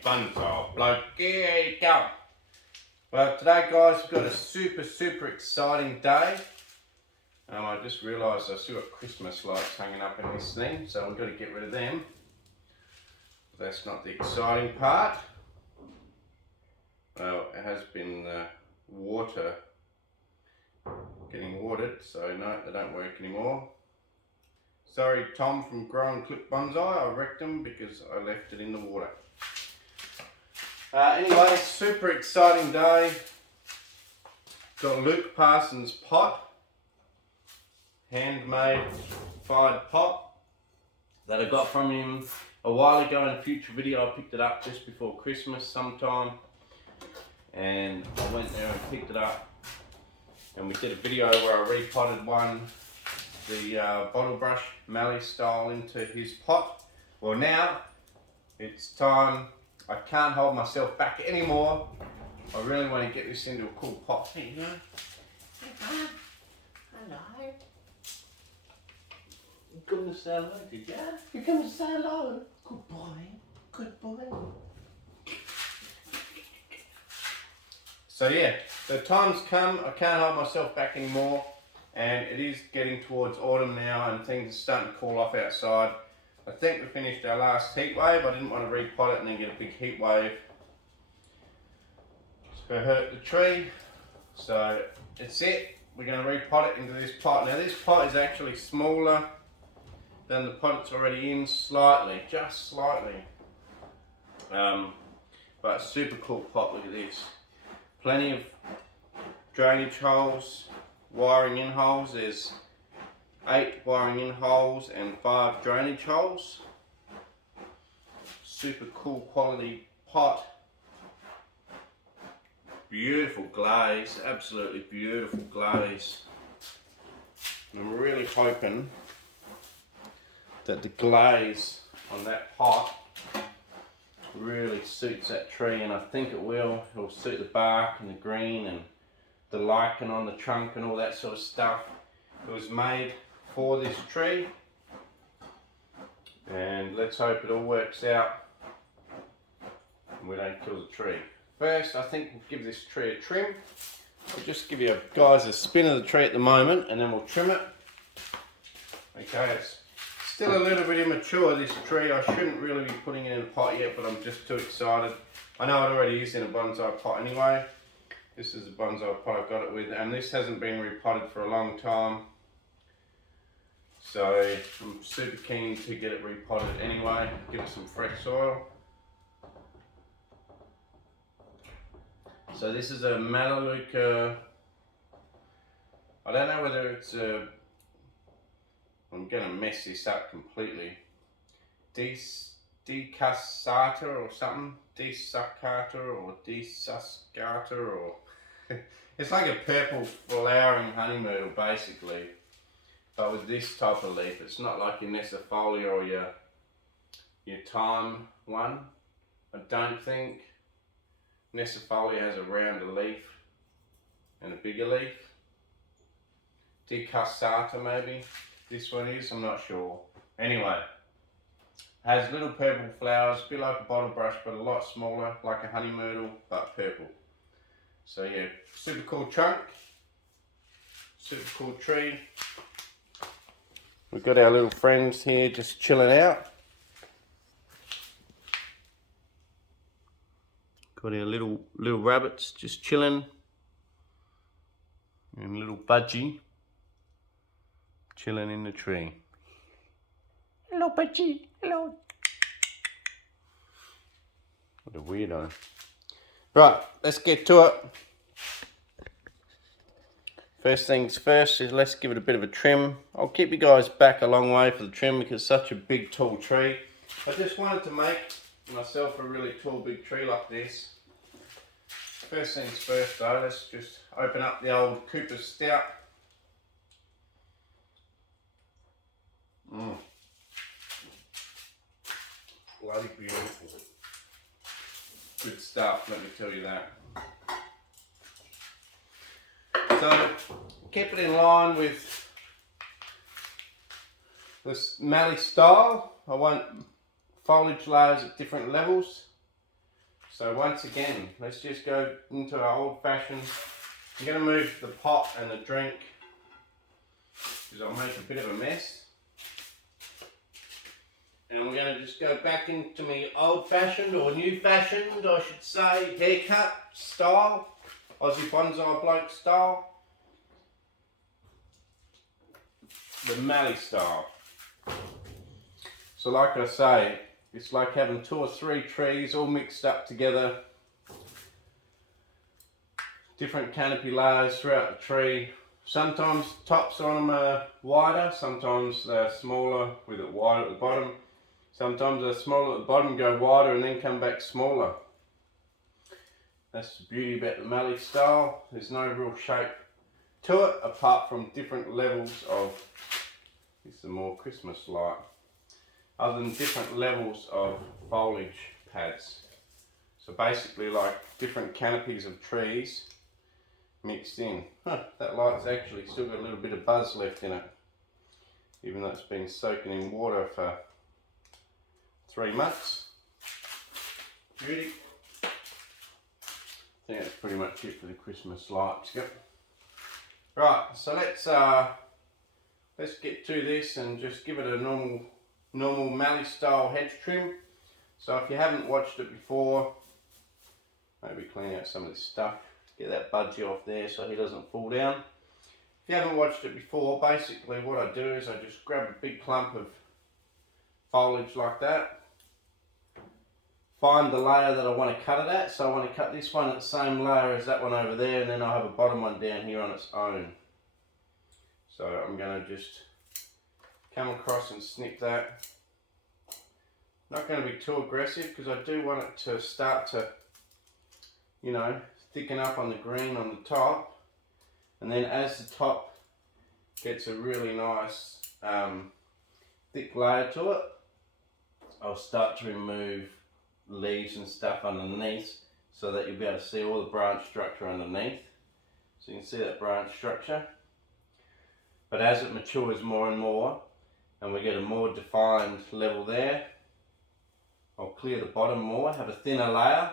Aussie Bonsai Bloke. Here you go. Well, today, guys, we've got a super exciting day. I just realised I've still got Christmas lights hanging up in this thing, so we've got to get rid of them. That's not the exciting part. Well, it has been getting watered, so no, they don't work anymore. Sorry, Tom from Grow and Clip Bonsai, I wrecked them because I left it in the water. Anyway, super exciting day. Got Luke Parsons' pot, handmade fired pot that I got from him a while ago in a future video. I picked it up just before Christmas sometime, and I went there and picked it up, and we did a video where I repotted one, the bottle brush Mallee style, into his pot. Well, now it's time. I can't hold myself back anymore. I really want to get this into a cool pot. Hey, you know? Hey, hello. You come to say hello, did you? You come to say hello. Good boy. Good boy. So yeah, the time's come. I can't hold myself back anymore, and it is getting towards autumn now, and things are starting to cool off outside. I think we finished our last heat wave. I didn't want to repot it and then get a big heat wave. It's going to hurt the tree. So that's it. We're going to repot it into this pot. Now this pot is actually smaller than the pot it's already in, slightly, just slightly. But super cool pot, look at this. Plenty of drainage holes, wiring in holes. There's 8 wiring in holes and 5 drainage holes. Super cool quality pot. Beautiful glaze, absolutely beautiful glaze. And I'm really hoping that the glaze on that pot really suits that tree, and I think it will. It'll suit the bark and the green and the lichen on the trunk and all that sort of stuff. It was made for this tree, and let's hope it all works out and we don't kill the tree. First, I think we'll give this tree a trim. I'll just give you guys a spin of the tree at the moment, and then we'll trim it. Okay, it's still a little bit immature, this tree. I shouldn't really be putting it in a pot yet, but I'm just too excited. I know it already is in a bonsai pot anyway. This is a bonsai pot I got it with, and this hasn't been repotted for a long time. So I'm super keen to get it repotted anyway, give it some fresh soil. So this is a Mallee. I don't know whether it's a, I'm going to mess this up completely. Decussata or something. Desuccata or desuscata, or it's like a purple flowering honey myrtle basically. But with this type of leaf, it's not like your Nessifolia or your thyme one. I don't think. Nessifolia has a rounder leaf and a bigger leaf. Decussata maybe. This one is, I'm not sure. Anyway, has little purple flowers, a bit like a bottle brush, but a lot smaller, like a honey myrtle, but purple. So yeah, super cool trunk, super cool tree. We've got our little friends here just chilling out. Got our little rabbits just chilling. And little Budgie chilling in the tree. Hello Budgie, hello. What a weirdo. Right, let's get to it. First things first is let's give it a bit of a trim. I'll keep you guys back a long way for the trim because it's such a big tall tree. I just wanted to make myself a really tall big tree like this. First things first though, let's just open up the old Cooper's Stout. Bloody beautiful. Good stuff, let me tell you that. So, keep it in line with this Mallee style. I want foliage layers at different levels. So once again, let's just go into our old fashioned. I'm going to move the pot and the drink because I'll make a bit of a mess. And we're going to just go back into me old fashioned, or new fashioned I should say, haircut style, Aussie Bonsai Bloke style. The Mallee style. So like I say, it's like having 2 or 3 trees all mixed up together. Different canopy layers throughout the tree. Sometimes tops on them are wider, sometimes they're smaller with it wider at the bottom. Sometimes they're smaller at the bottom, go wider and then come back smaller. That's the beauty about the Mallee style. There's no real shape to it apart from different levels of, this is a more Christmas light, other than different levels of foliage pads. So basically like different canopies of trees mixed in. That light's actually still got a little bit of buzz left in it, even though it's been soaking in water for 3 months. Beauty. I think that's pretty much it for the Christmas lights. Yep. Right, so let's get to this and just give it a normal Mallee style hedge trim. So if you haven't watched it before, maybe clean out some of this stuff, get that budgie off there so he doesn't fall down. If you haven't watched it before, basically what I do is I just grab a big clump of foliage like that, find the layer that I want to cut it at. So I want to cut this one at the same layer as that one over there, and then I'll have a bottom one down here on its own. So I'm going to just come across and snip that. Not going to be too aggressive because I do want it to start to, you know, thicken up on the green on the top. And then as the top gets a really nice thick layer to it, I'll start to remove leaves and stuff underneath so that you'll be able to see all the branch structure underneath. So you can see that branch structure. But as it matures more and more, and we get a more defined level there, I'll clear the bottom more, have a thinner layer,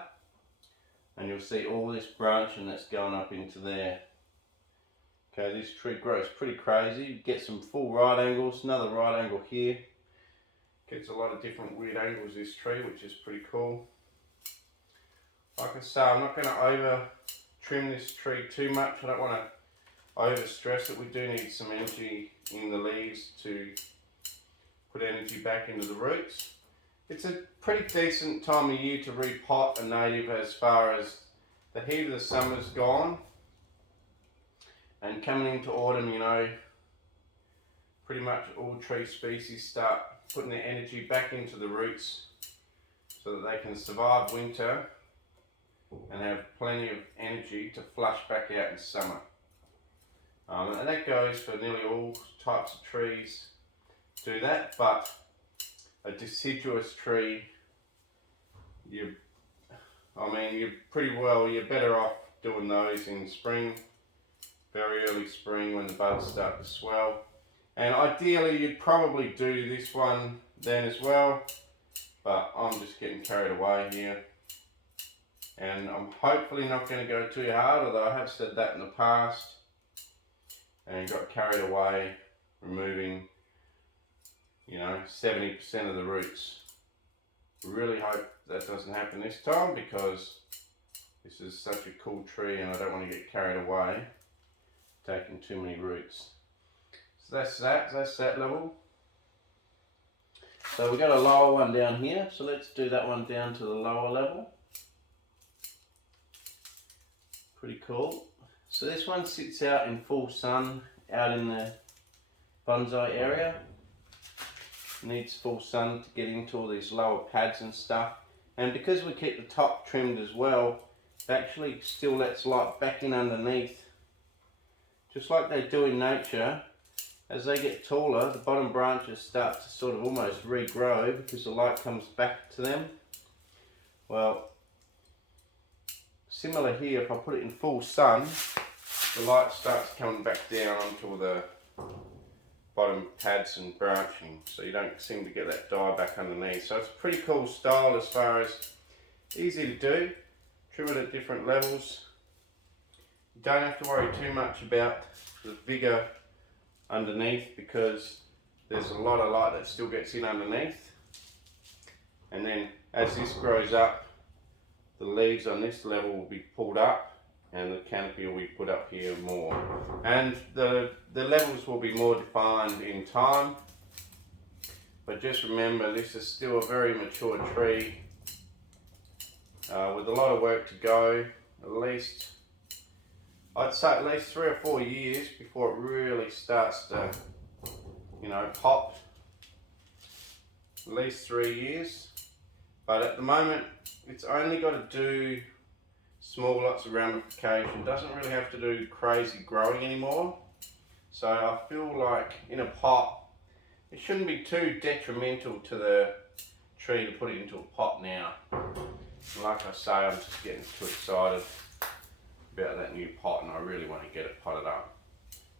and you'll see all this branching that's going up into there. Okay, this tree grows pretty crazy. You get some full right angles, another right angle here. Gets a lot of different weird angles, this tree, which is pretty cool. Like I say, I'm not going to over trim this tree too much. I don't want to over stress it. We do need some energy in the leaves to put energy back into the roots. It's a pretty decent time of year to repot a native as far as the heat of the summer's gone. And coming into autumn, you know, pretty much all tree species start putting their energy back into the roots so that they can survive winter and have plenty of energy to flush back out in summer. And that goes for nearly all types of trees, do that, but a deciduous tree, you're better off doing those in spring, very early spring when the buds start to swell. And ideally you'd probably do this one then as well, but I'm just getting carried away here. And I'm hopefully not going to go too hard, although I have said that in the past and got carried away removing, you know, 70% of the roots. Really hope that doesn't happen this time because this is such a cool tree and I don't want to get carried away taking too many roots. So that's that level. So we've got a lower one down here, so let's do that one down to the lower level. Pretty cool. So this one sits out in full sun out in the bonsai area. Needs full sun to get into all these lower pads and stuff. And because we keep the top trimmed as well, it actually still lets light back in underneath. Just like they do in nature, as they get taller, the bottom branches start to sort of almost regrow because the light comes back to them. Well, similar here, if I put it in full sun, the light starts coming back down onto the bottom pads and branching, so you don't seem to get that dye back underneath. So it's a pretty cool style as far as easy to do. trim it at different levels. You don't have to worry too much about the vigour underneath because there's a lot of light that still gets in underneath. And then as this grows up, the leaves on this level will be pulled up and the canopy will be put up here more. And the levels will be more defined in time. But just remember, this is still a very mature tree with a lot of work to go. At least, I'd say at least 3 or 4 years before it really starts to, you know, pop. At least 3 years. But at the moment, it's only got to do small lots of ramification. Doesn't really have to do crazy growing anymore. So I feel like in a pot, it shouldn't be too detrimental to the tree to put it into a pot now. Like I say, I'm just getting too excited about that new pot and I really want to get it potted up.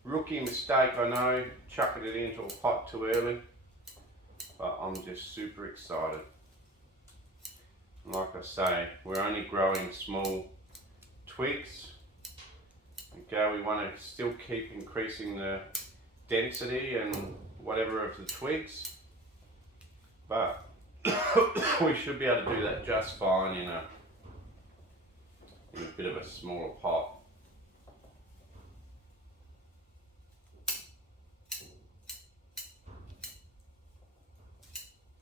Rookie mistake, I know, chucking it into a pot too early, but I'm just super excited. Like I say, we're only growing small twigs. Okay, we want to still keep increasing the density and whatever of the twigs, but we should be able to do that just fine in a bit of a smaller pot.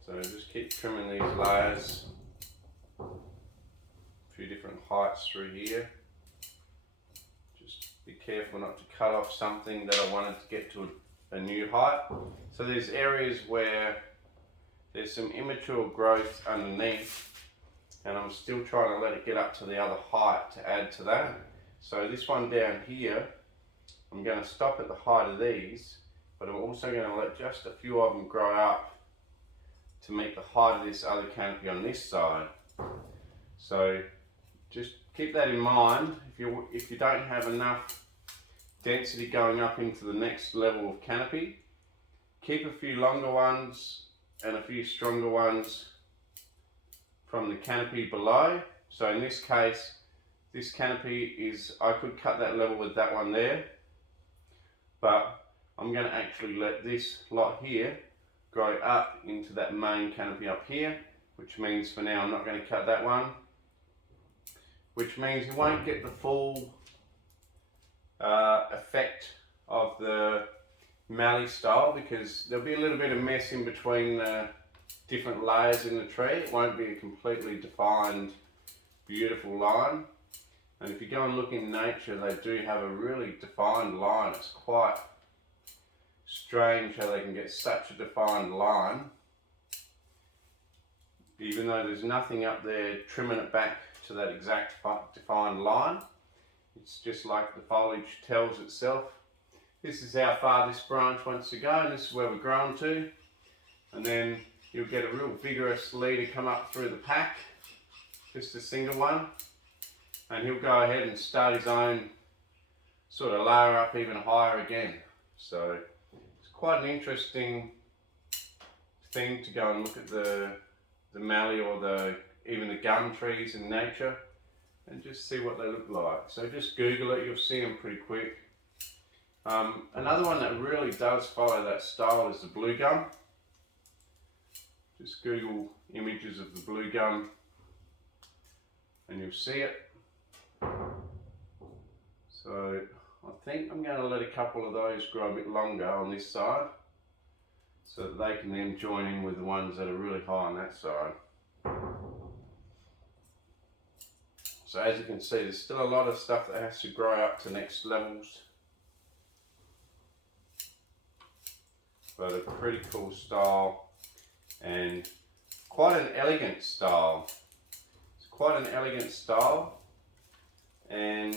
So just keep trimming these layers, a few different heights through here. Just be careful not to cut off something that I wanted to get to a new height. So there's areas where there's some immature growth underneath and I'm still trying to let it get up to the other height to add to that. So this one down here, I'm going to stop at the height of these, but I'm also going to let just a few of them grow up to meet the height of this other canopy on this side. So just keep that in mind. If you don't have enough density going up into the next level of canopy, keep a few longer ones and a few stronger ones from the canopy below. So in this case, this canopy is, I could cut that level with that one there, but I'm going to actually let this lot here grow up into that main canopy up here, which means for now I'm not going to cut that one, which means you won't get the full effect of the Mallee style because there'll be a little bit of mess in between the different layers in the tree. It won't be a completely defined, beautiful line. And if you go and look in nature, they do have a really defined line. It's quite strange how they can get such a defined line, even though there's nothing up there trimming it back to that exact defined line. It's just like the foliage tells itself. This is how far this branch wants to go, and this is where we're growing to. And then you'll get a real vigorous leader come up through the pack, just a single one, and he'll go ahead and start his own sort of layer up even higher again. So it's quite an interesting thing to go and look at the mallee or even the gum trees in nature and just see what they look like. So just Google it, you'll see them pretty quick. Another one that really does follow that style is the blue gum. Just Google images of the blue gum and you'll see it. So I think I'm going to let a couple of those grow a bit longer on this side so that they can then join in with the ones that are really high on that side. So as you can see, there's still a lot of stuff that has to grow up to next levels. But a pretty cool style and quite an elegant style. It's quite an elegant style and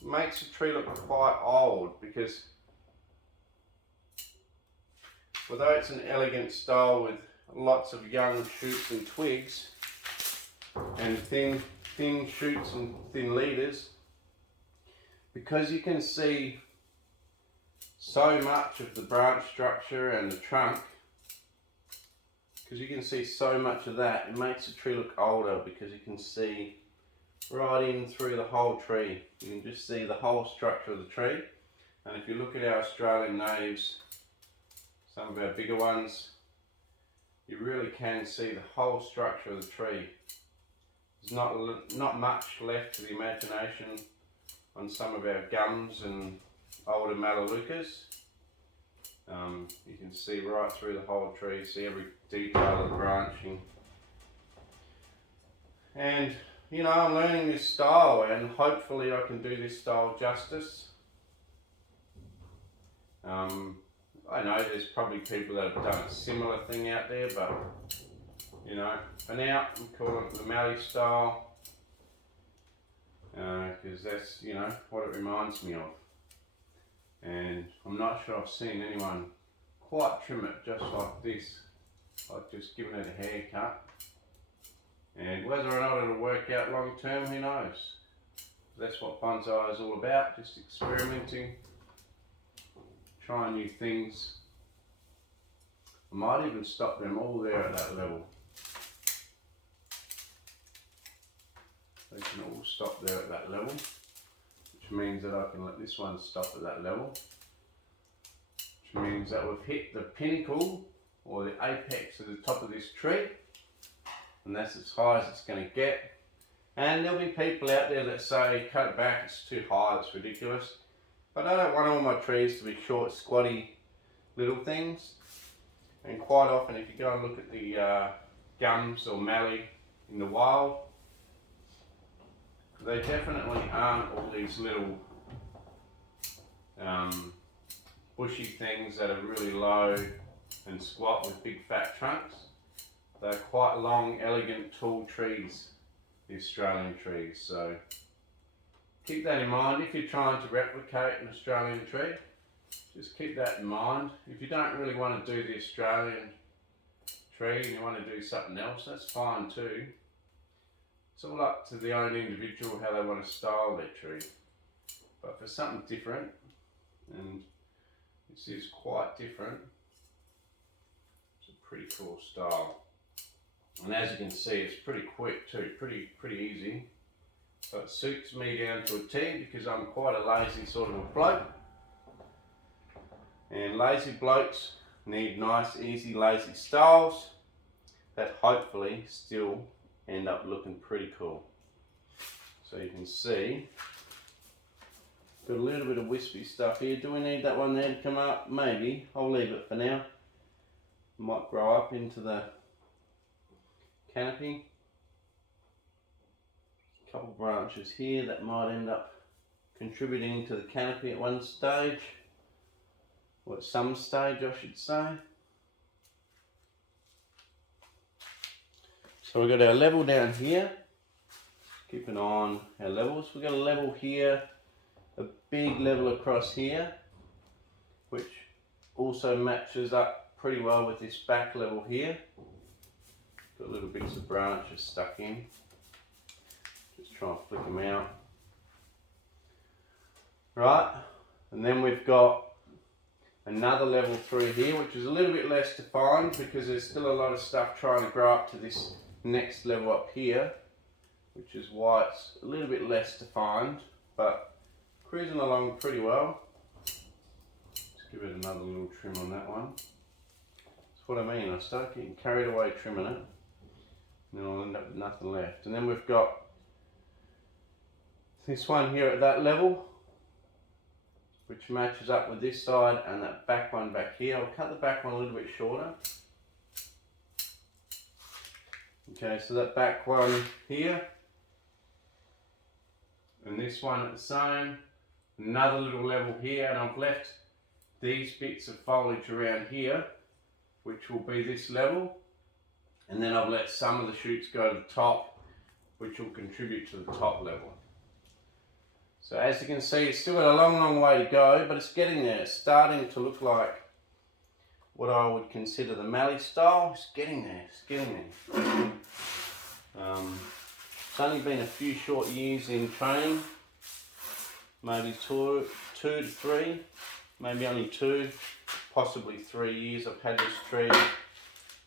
makes the tree look quite old because although it's an elegant style with lots of young shoots and twigs and thin shoots and thin leaders, because you can see so much of the branch structure and the trunk, because you can see so much of that, it makes the tree look older because you can see right in through the whole tree. You can just see the whole structure of the tree. And if you look at our Australian natives, some of our bigger ones, you really can see the whole structure of the tree. There's not much left to the imagination on some of our gums and older Melaleucas. You can see right through the whole tree, see every detail of the branching. And you know, I'm learning this style, and hopefully I can do this style justice. I know there's probably people that have done a similar thing out there, but you know, for now I'm calling it the Mallee style, because that's, you know, what it reminds me of. And I'm not sure I've seen anyone quite trim it just like this, like just giving it a haircut. And whether or not it'll work out long term, who knows? That's what bonsai is all about, just experimenting, trying new things. I might even stop them all there at that level. They can all stop there at that level, which means that I can let this one stop at that level, which means that we've hit the pinnacle or the apex of the top of this tree, and that's as high as it's going to get. And there'll be people out there that say cut it back, it's too high, it's ridiculous. But I don't want all my trees to be short, squatty little things. And quite often, if you go and look at the gums or mallee in the wild, they definitely aren't all these little bushy things that are really low and squat with big fat trunks. They're quite long, elegant, tall trees, the Australian trees. So keep that in mind if you're trying to replicate an Australian tree. Just keep that in mind. If you don't really want to do the Australian tree and you want to do something else, that's fine too. It's all up to the own individual how they want to style their tree. But for something different, and this is quite different, it's a pretty cool style. And as you can see, it's pretty quick too, pretty easy. So it suits me down to a T because I'm quite a lazy sort of a bloke. And lazy blokes need nice, easy, lazy styles that hopefully still end up looking pretty cool. So you can see, got a little bit of wispy stuff here. Do we need that one there to come up? Maybe. I'll leave it for now. Might grow up into the canopy. A couple branches here that might end up contributing to the canopy at one stage, or at some stage I should say. So we've got our level down here. Keep an eye on our levels. We've got a level here, a big level across here, which also matches up pretty well with this back level here. Got little bits of branches stuck in. Just try and flick them out. Right, and then we've got another level through here, which is a little bit less defined because there's still a lot of stuff trying to grow up to this next level up here, which is why it's a little bit less defined, but cruising along pretty well. Let's give it another little trim on that one. That's what I mean, I start getting carried away trimming it, and then I'll end up with nothing left. And then we've got this one here at that level, which matches up with this side and that back one back here. I'll cut the back one a little bit shorter. Okay, so that back one here, and this one at the same, another little level here, and I've left these bits of foliage around here, which will be this level, and then I've let some of the shoots go to the top, which will contribute to the top level. So as you can see, it's still got a long way to go, but it's getting there. It's starting to look like what I would consider the Mallee style. It's getting there, it's getting there. It's only been a few short years in training, maybe two to three, maybe only 2, possibly 3 years I've had this tree.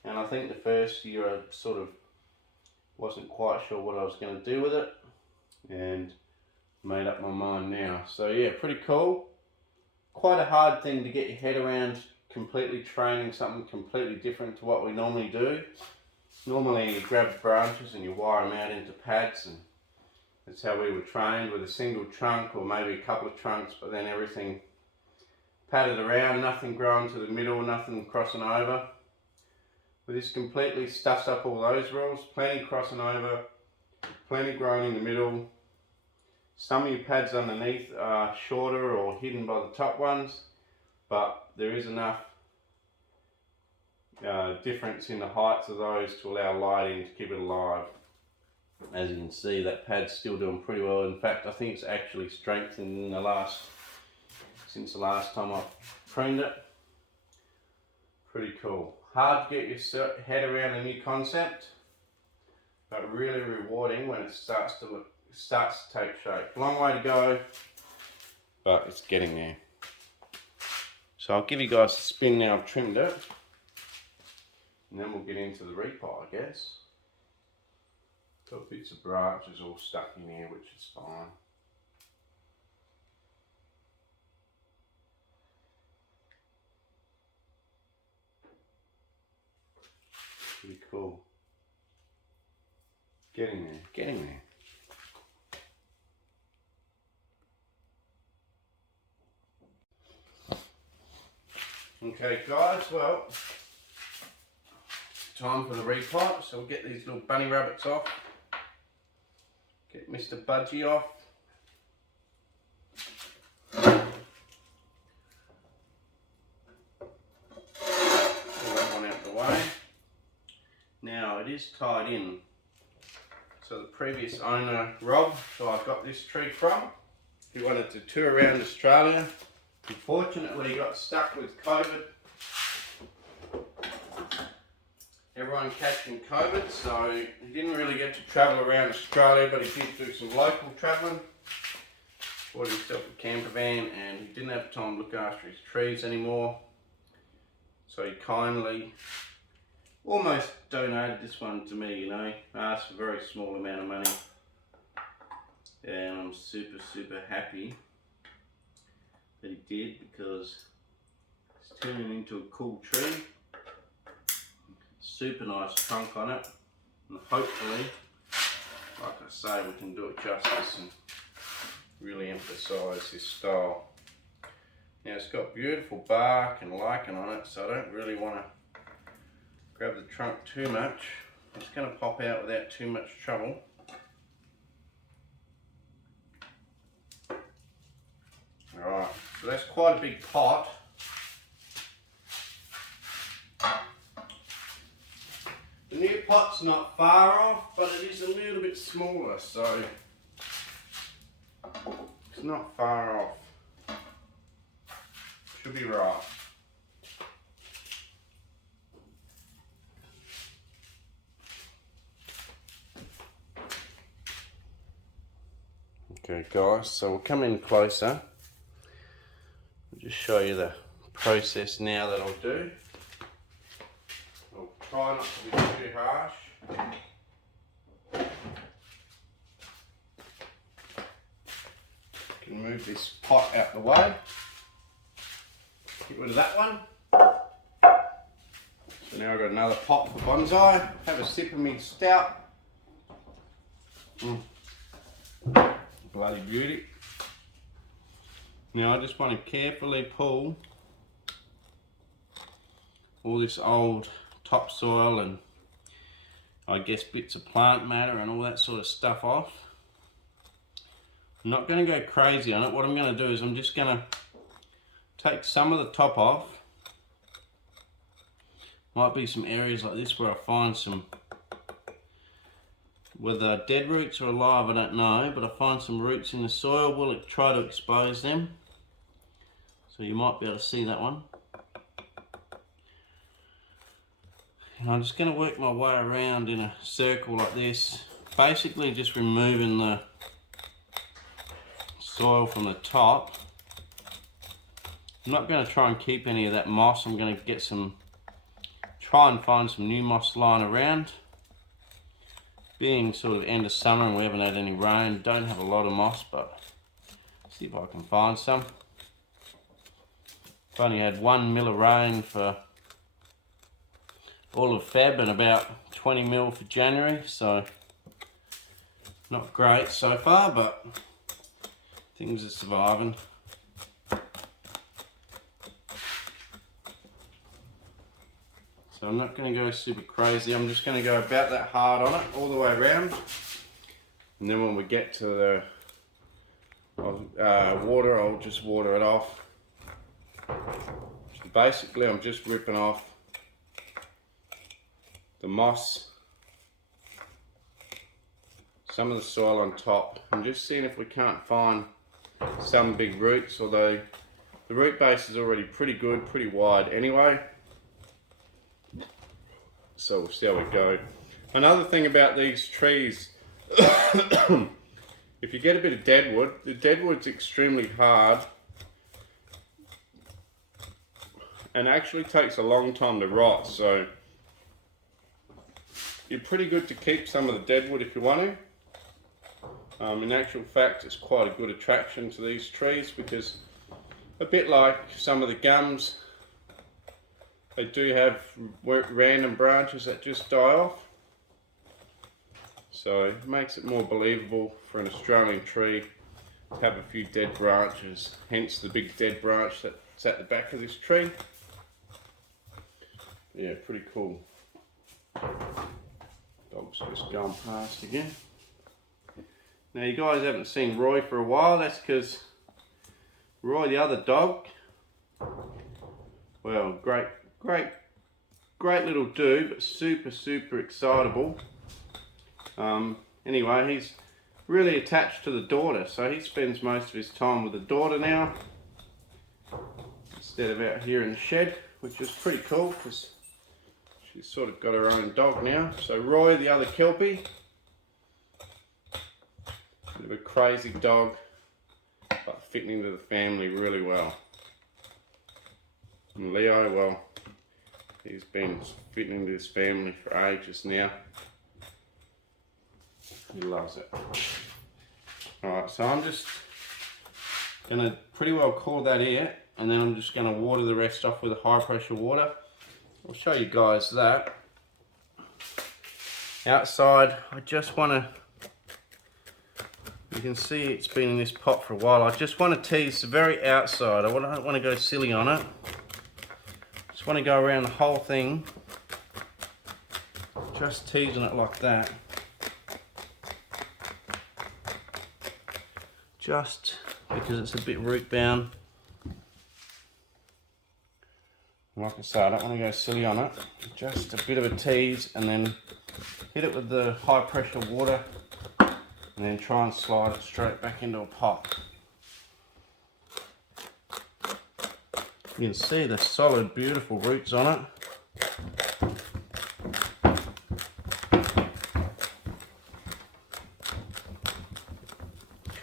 And I think the first year I sort of wasn't quite sure what I was going to do with it. and made up my mind now. So yeah, pretty cool. Quite a hard thing to get your head around, completely training something completely different to what we normally do. Normally you grab branches and you wire them out into pads, and that's how we were trained, with a single trunk or maybe a couple of trunks, but then everything padded around, nothing growing to the middle, nothing crossing over. But this completely stuffs up all those rules. Plenty crossing over, plenty growing in the middle. Some of your pads underneath are shorter or hidden by the top ones, but there is enough difference in the heights of those to allow lighting to keep it alive. As you can see, that pad's still doing pretty well. In fact, I think it's actually strengthened in since the last time I pruned it. Pretty cool. Hard to get your head around a new concept, but really rewarding when it starts to take shape. Long way to go, but it's getting there. So I'll give you guys a spin now. I've trimmed it, and then we'll get into the repot, I guess. Got bits of branches all stuck in here, which is fine. Pretty cool. Getting there, getting there. Okay guys, well, time for the repot. So we'll get these little bunny rabbits off. Get Mr. Budgie off. Pull that one out the way. Now it is tied in. So the previous owner, Rob, who I got this tree from, he wanted to tour around Australia. Unfortunately, he got stuck with COVID. Everyone catching COVID, so he didn't really get to travel around Australia, but he did do some local travelling. Bought himself a camper van, and he didn't have time to look after his trees anymore. So he kindly almost donated this one to me, you know. Asked for a very small amount of money. And I'm super, super happy that he did, because it's turning into a cool tree. Super nice trunk on it, and hopefully, like I say, we can do it justice and really emphasise this style. Now it's got beautiful bark and lichen on it, so I don't really want to grab the trunk too much. It's going to pop out without too much trouble. Alright, so that's quite a big pot. The new pot's not far off, but it is a little bit smaller, so it's not far off. Should be right. Okay guys, so we'll come in closer. I'll just show you the process now that I'll do. I'll try not to be too harsh. Can move this pot out the way. Get rid of that one. So now I've got another pot for bonsai. Have a sip of me stout. Bloody beauty. Now I just want to carefully pull all this old topsoil and I guess bits of plant matter and all that sort of stuff off. I'm not going to go crazy on it. What I'm going to do is I'm just going to take some of the top off. Might be some areas like this where I find some, whether dead roots are alive I don't know, but I find some roots in the soil. We'll try to expose them. So you might be able to see that one. And I'm just going to work my way around in a circle like this, basically just removing the soil from the top. I'm not going to try and keep any of that moss. I'm going to get some, try and find some new moss lying around. being sort of end of summer and we haven't had any rain, don't have a lot of moss, but see if I can find some. I've only had 1 mil of rain for all of Feb and about 20 mil for January, so not great so far, but things are surviving. So I'm not going to go super crazy, I'm just going to go about that hard on it all the way around. And then when we get to the water, I'll just water it off. So basically I'm just ripping off the moss, some of the soil on top, and just seeing if we can't find some big roots, although the root base is already pretty good, pretty wide anyway. So we'll see how we go. Another thing about these trees, if you get a bit of deadwood, the deadwood's extremely hard and actually takes a long time to rot, so you're pretty good to keep some of the deadwood if you want to. In actual fact, it's quite a good attraction to these trees because, a bit like some of the gums, they do have random branches that just die off. So it makes it more believable for an Australian tree to have a few dead branches, hence the big dead branch that's at the back of this tree. Yeah, pretty cool. Dog's just gone past again. Now you guys haven't seen Roy for a while, that's because Roy, the other dog, well, great little dude, but super excitable. Anyway, he's really attached to the daughter, so he spends most of his time with the daughter now instead of out here in the shed, which is pretty cool because she's sort of got her own dog now. So Roy, the other Kelpie, bit of a crazy dog, but fitting into the family really well. And Leo, well, he's been fitting into this family for ages now. He loves it. Alright, so I'm just going to pretty well call that here, and then I'm just going to water the rest off with a high pressure water. I'll show you guys that. Outside, I just want to, you can see it's been in this pot for a while. I just want to tease the very outside. I don't want to go silly on it. Just want to go around the whole thing, just teasing it like that. Just because it's a bit root bound. Like I say, I don't want to go silly on it. Just a bit of a tease and then hit it with the high pressure water and then try and slide it straight back into a pot. You can see the solid, beautiful roots on it.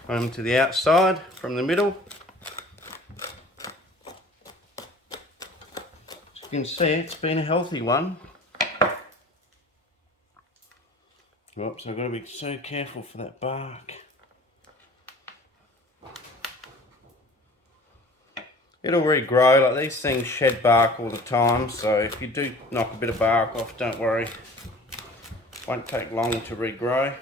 Home to the outside from the middle. As you can see, it's been a healthy one. Oops, I've got to be so careful for that bark. It'll regrow, like these things shed bark all the time, so if you do knock a bit of bark off, don't worry. It won't take long to regrow.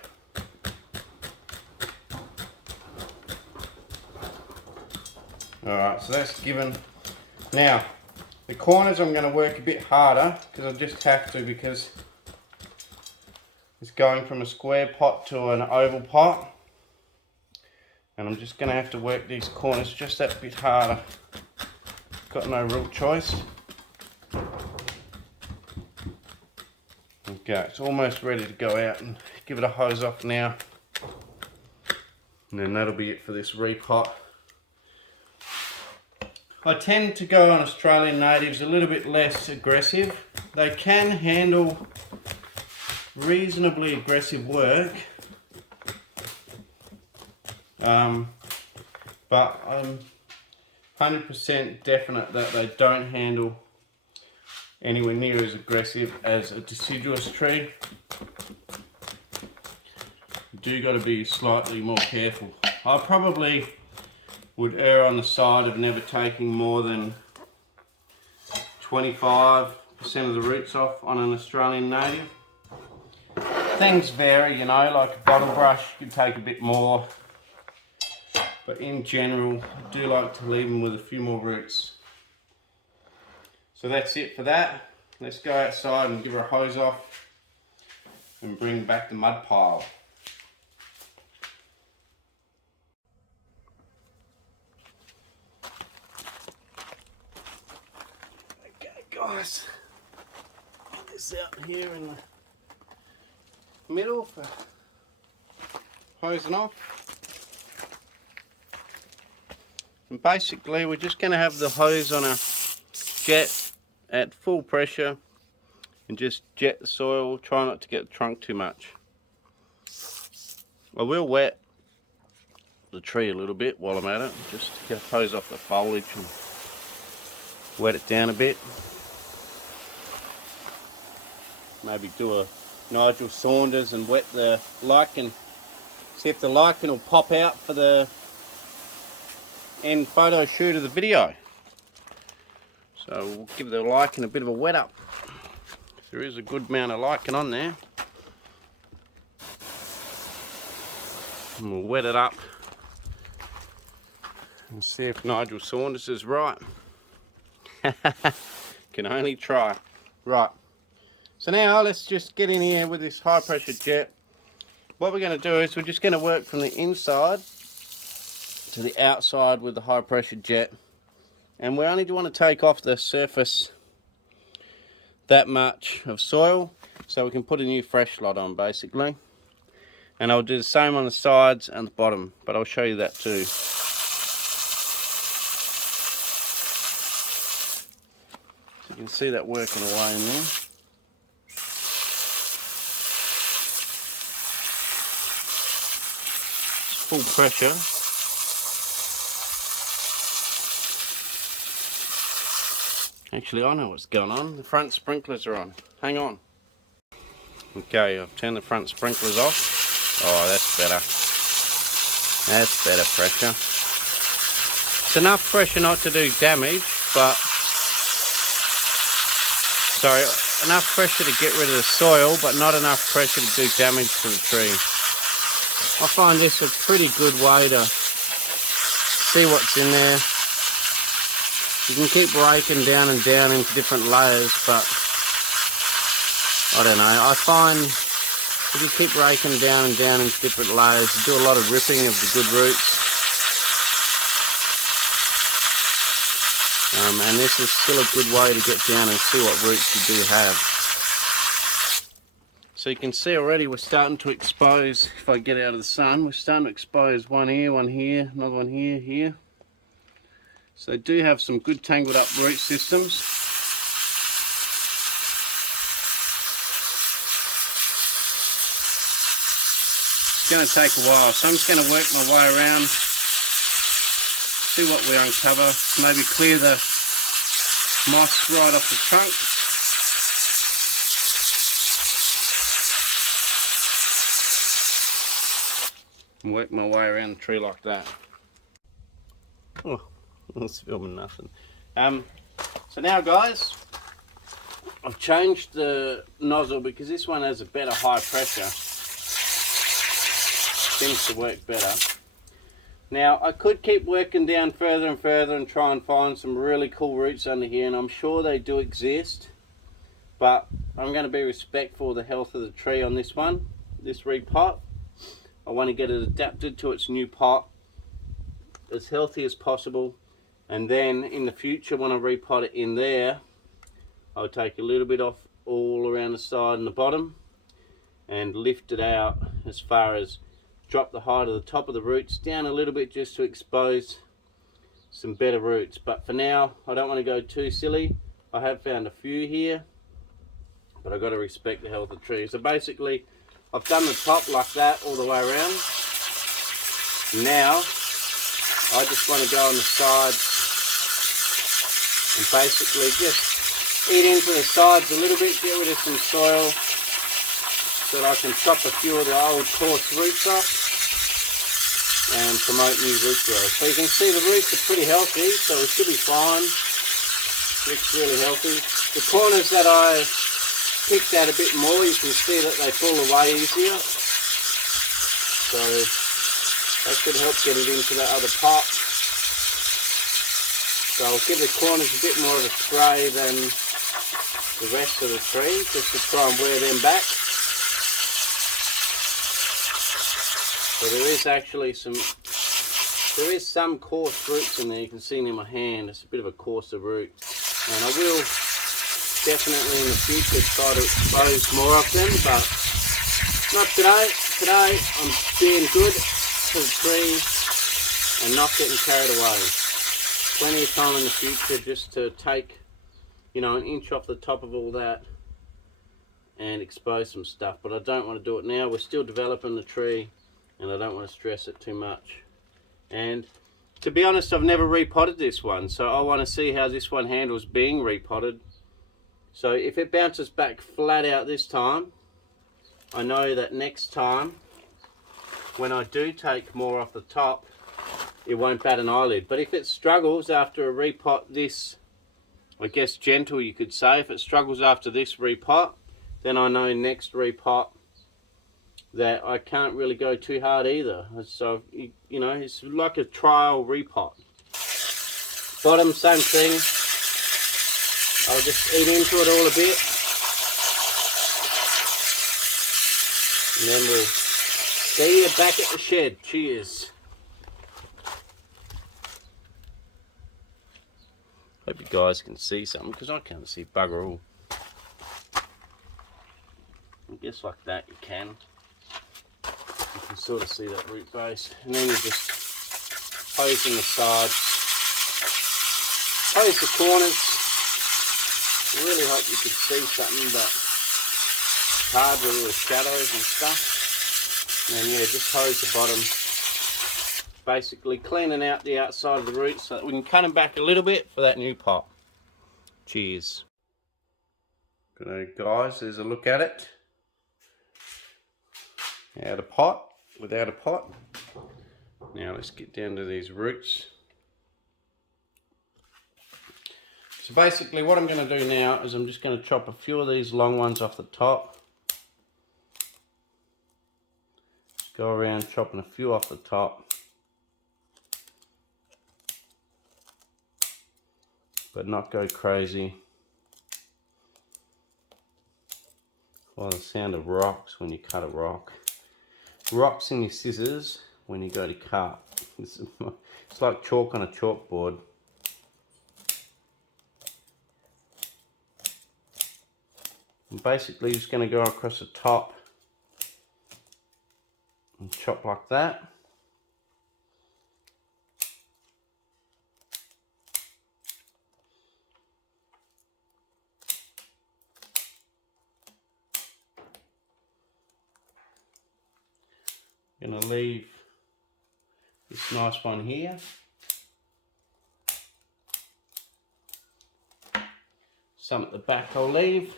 Alright, so that's given. Now, the corners I'm going to work a bit harder, because I just have to, because it's going from a square pot to an oval pot. And I'm just going to have to work these corners just that bit harder. Got no real choice. Okay, it's almost ready to go out, and give it a hose off now. And then that'll be it for this repot. I tend to go on Australian natives a little bit less aggressive. They can handle reasonably aggressive work, but I'm 100% definite that they don't handle anywhere near as aggressive as a deciduous tree. do got to be slightly more careful. I probably would err on the side of never taking more than 25% of the roots off on an Australian native. Things vary, you know, like a bottle brush you can take a bit more, but in general I do like to leave them with a few more roots. So that's it for that. Let's go outside and give her a hose off and bring back the mud pile. Okay guys, put this out here in the middle for hosing off. And basically we're just going to have the hose on a jet at full pressure and just jet the soil. Try not to get the trunk too much. I will wet the tree a little bit while I'm at it, just to get a hose off the foliage and wet it down a bit. Maybe do a Nigel Saunders and wet the lichen. See if the lichen will pop out for the end photo shoot of the video. So we'll give the lichen a bit of a wet up. There is a good amount of lichen on there. And we'll wet it up and see if Nigel Saunders is right. Can only try. Right. So now let's just get in here with this high pressure jet. What we're going to do is we're just going to work from the inside to the outside with the high pressure jet. And we only want to take off the surface that much of soil so we can put a new fresh lot on basically. And I'll do the same on the sides and the bottom, but I'll show you that too. So you can see that working away in there. It's full pressure. Actually, I know what's going on. The front sprinklers are on. Hang on. Okay, I've turned the front sprinklers off. Oh, that's better. That's better pressure. It's enough pressure not to do damage, but... Sorry, enough pressure to get rid of the soil, but not enough pressure to do damage to the tree. I find this a pretty good way to see what's in there. You can keep raking down and down into different layers, but I don't know, I find if you keep raking down and down into different layers, you do a lot of ripping of the good roots. And this is still a good way to get down and see what roots you do have. So you can see already we're starting to expose, if I get out of the sun, we're starting to expose one here, another one here, here. So they do have some good tangled up root systems. It's going to take a while, so I'm just going to work my way around, see what we uncover, maybe clear the moss right off the trunk. And work my way around the tree like that. Oh. It's filming nothing. So now guys, I've changed the nozzle because this one has a better high pressure. Seems to work better. Now I could keep working down further and further and try and find some really cool roots under here, and I'm sure they do exist, but I'm going to be respectful of the health of the tree on this one, this repot. I want to get it adapted to its new pot as healthy as possible. And then in the future, when I repot it in there, I'll take a little bit off all around the side and the bottom and lift it out as far as drop the height of the top of the roots down a little bit just to expose some better roots. But for now, I don't want to go too silly. I have found a few here, but I've got to respect the health of the tree. So basically, I've done the top like that all the way around. Now, I just want to go on the sides and basically just eat into the sides a little bit, get rid of some soil, so that I can chop a few of the old coarse roots off and promote new root growth. So you can see the roots are pretty healthy, so it should be fine. Looks really healthy. The corners that I picked out a bit more, you can see that they fall away easier. So that should help get it into that other pot. So I'll give the corners a bit more of a spray than the rest of the tree, just to try and wear them back. So there is actually some coarse roots in there. You can see in my hand, it's a bit of a coarser root. And I will definitely in the future try to expose more of them, but not today. Today I'm being good to the tree and not getting carried away. Plenty of time in the future just to take, you know, an inch off the top of all that and expose some stuff, but I don't want to do it now. We're still developing the tree and I don't want to stress it too much. And to be honest, I've never repotted this one, so I want to see how this one handles being repotted. So if it bounces back flat out this time, I know that next time when I do take more off the top, it won't bat an eyelid. But if it struggles after a repot this, I guess gentle you could say, if it struggles after this repot, then I know next repot that I can't really go too hard either. So, you know, it's like a trial repot. Bottom, same thing. I'll just eat into it all a bit. And then we'll see you back at the shed. Cheers. Hope you guys can see something, because I can't see bugger all. I guess like that you can. You can sort of see that root base. And then you just hose in the sides. Hose the corners. I really hope you can see something, but it's hard with all the shadows and stuff. And then yeah, just hose the bottom. Basically cleaning out the outside of the roots so that we can cut them back a little bit for that new pot. Cheers. Good guys, there's a look at it. Out of pot, without a pot. Now let's get down to these roots. So basically what I'm going to do now is I'm just going to chop a few of these long ones off the top. Just go around chopping a few off the top. But not go crazy. Well, the sound of rocks when you cut a rock. Rocks in your scissors when you go to cut. It's like chalk on a chalkboard. I'm basically just going to go across the top and chop like that. Going to leave this nice one here. Some at the back I'll leave.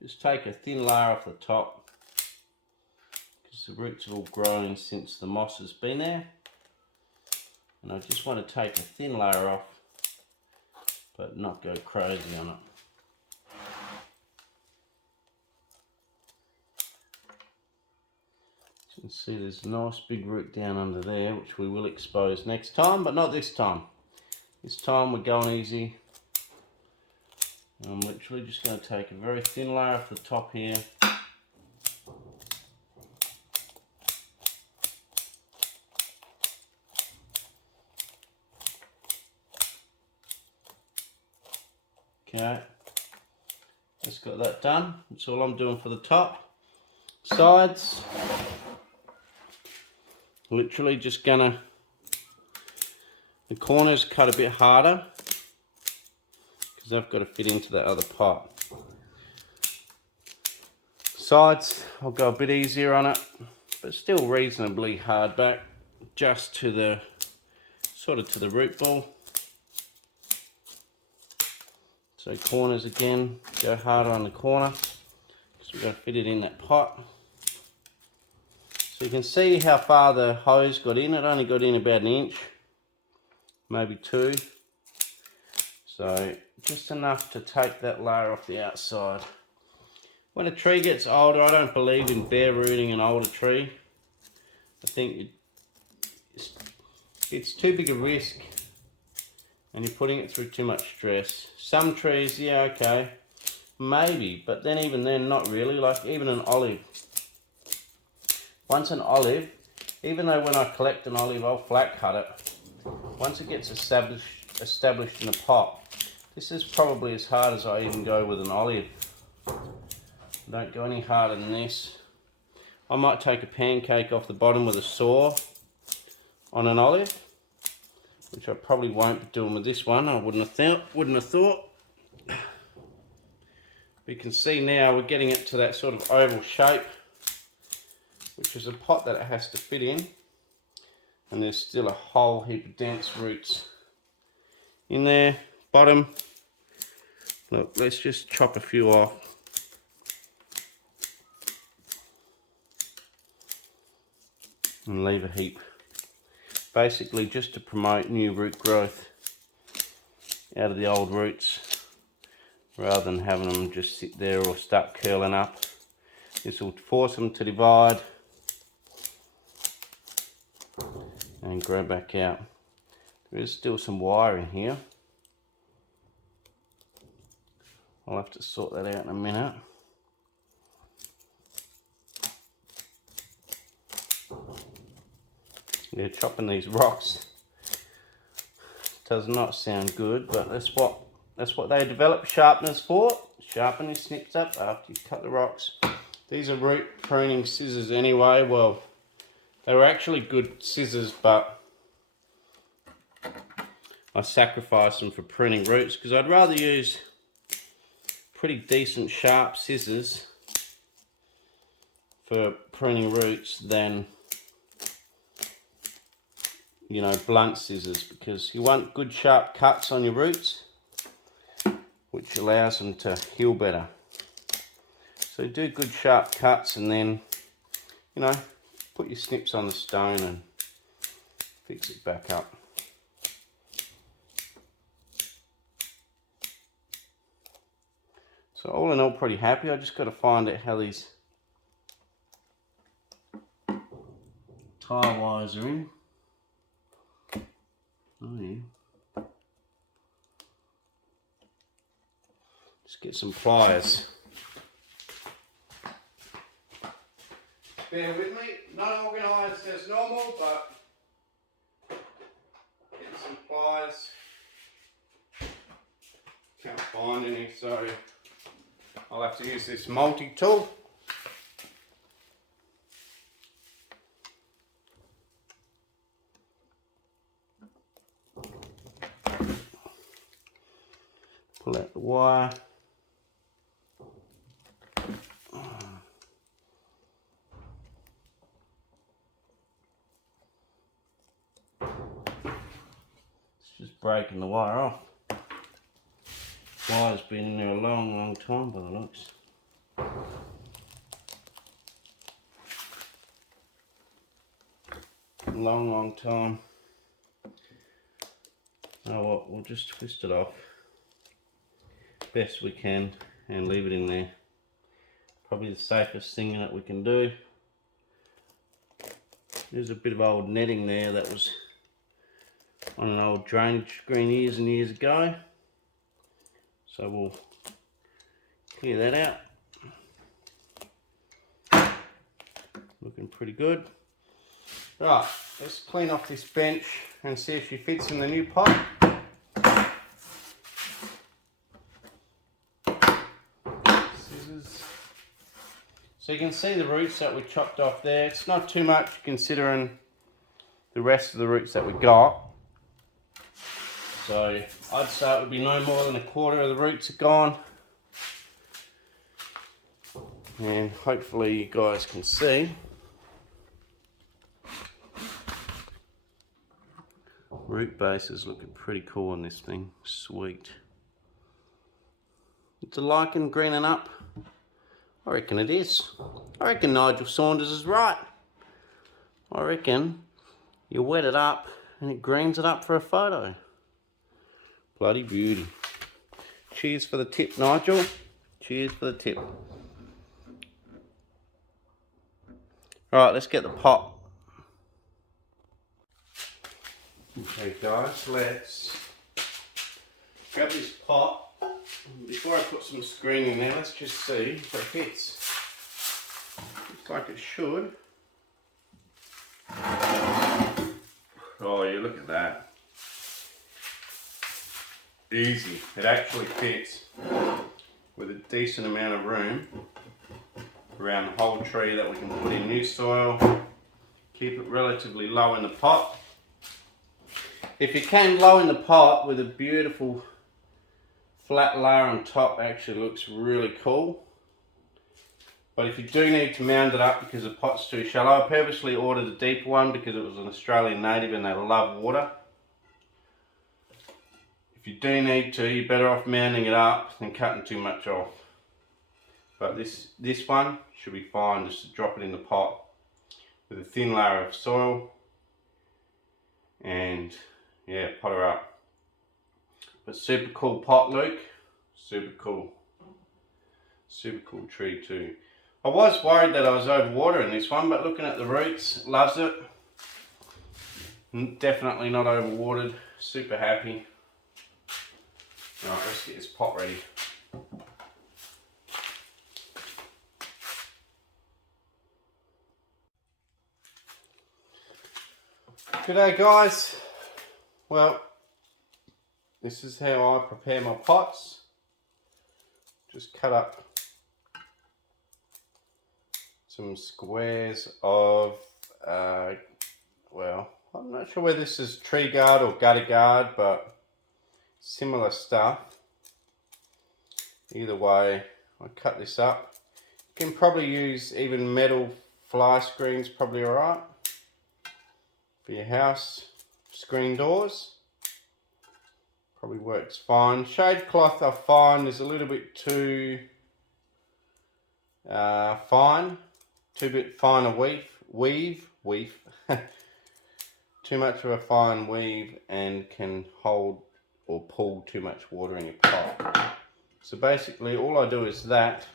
Just take a thin layer off the top because the roots have all grown since the moss has been there. And I just want to take a thin layer off, but not go crazy on it. You can see there's a nice big root down under there, which we will expose next time, but not this time. This time we're going easy. I'm literally just going to take a very thin layer off the top here. Okay, just got that done. That's all I'm doing for the top. Sides. Literally just gonna, the corners cut a bit harder because I've got to fit into that other pot. Sides, I'll go a bit easier on it, but still reasonably hard back, just to the, sort of to the root ball. So corners again, go harder on the corner, because So we've got to fit it in that pot. So you can see how far the hose got in. It only got in about an inch, maybe 2. So just enough to take that layer off the outside. When a tree gets older, I don't believe in bare rooting an older tree. I think it's too big a risk and you're putting it through too much stress. Some trees, yeah, okay, maybe, but then even then, not really. Like even an olive. Once an olive, even though when I collect an olive, I'll flat cut it. Once it gets established in a pot, this is probably as hard as I even go with an olive. Don't go any harder than this. I might take a pancake off the bottom with a saw on an olive, which I probably won't be doing with this one. I wouldn't have thought. But you can see now we're getting it to that sort of oval shape, which is a pot that it has to fit in. And there's still a whole heap of dense roots in there. Bottom. Look, let's just chop a few off. And leave a heap. Basically just to promote new root growth out of the old roots, rather than having them just sit there or start curling up. This will force them to divide and grow back out. There is still some wire in here. I'll have to sort that out in a minute. Yeah, chopping these rocks does not sound good, but that's what they develop sharpeners for. Sharpen your snips up after you cut the rocks. These are root pruning scissors anyway. Well, they were actually good scissors, but I sacrificed them for pruning roots because I'd rather use pretty decent sharp scissors for pruning roots than, you know, blunt scissors, because you want good sharp cuts on your roots, which allows them to heal better. So do good sharp cuts and then, you know, put your snips on the stone and fix it back up. So all in all, pretty happy. I just got to find out how these tie wires are in. Oh yeah. Just get some pliers. Bear with me, not organised as normal, but getting some pliers. Can't find any, so I'll have to use this multi-tool. Pull out the wire. It's just breaking the wire off. Wire's been in there a long time by the looks. Long time. Oh well, we'll just twist it off best we can and leave it in there. Probably the safest thing that we can do. There's a bit of old netting there that was on an old drainage screen years and years ago. So we'll clear that out. Looking pretty good. Right, let's clean off this bench and see if she fits in the new pot. Scissors. So you can see the roots that we chopped off there. It's not too much considering the rest of the roots that we got. So I'd say it would be no more than a quarter of the roots are gone. And hopefully you guys can see. Root base is looking pretty cool on this thing. Sweet. It's a lichen greening up I reckon it is. I reckon Nigel Saunders is right. I reckon you wet it up and it greens it up for a photo. Bloody beauty. Cheers for the tip, Nigel. Cheers for the tip. Alright, let's get the pot. Okay guys, let's grab this pot. Before I put some screening there, let's just see if it fits. Looks like it should. Oh, you look at that. Easy. It actually fits with a decent amount of room around the whole tree that we can put in new soil. Keep it relatively low in the pot. If you can, low in the pot with a beautiful flat layer on top, actually looks really cool. But if you do need to mound it up because the pot's too shallow, I purposely ordered a deeper one because it was an Australian native and they love water. If you do need to, you're better off mounding it up than cutting too much off. But this one should be fine, just to drop it in the pot with a thin layer of soil and yeah, pot her up. But super cool pot, Luke. Super cool. Super cool tree too. I was worried that I was overwatering this one, but looking at the roots, loves it. Definitely not overwatered. Super happy. Right, let's get this pot ready. G'day guys. Well, this is how I prepare my pots. Just cut up some squares of, well, I'm not sure whether this is tree guard or gutter guard, but similar stuff. Either way, I cut this up. You can probably use even metal fly screens, probably alright for your house screen doors. Probably works fine. Shade cloth I find is a little bit too fine. Too bit finer weave. Too much of a fine weave and can hold or pull too much water in your pot. So basically all I do is that,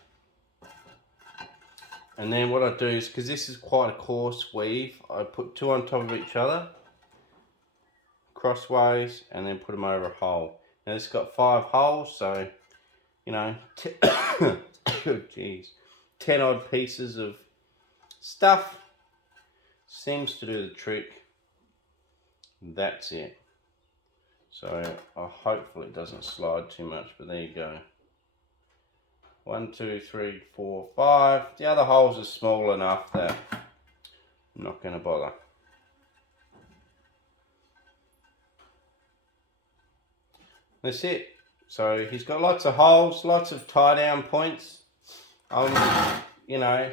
and then what I do is, because this is quite a coarse weave, I put two on top of each other crossways and then put them over a hole. Now it's got 5 holes, so you know, geez, 10 odd pieces of stuff seems to do the trick. That's it. So hopefully it doesn't slide too much, but there you go. 1, 2, 3, 4, 5. The other holes are small enough that I'm not going to bother. That's it. So he's got lots of holes, lots of tie down points. You know,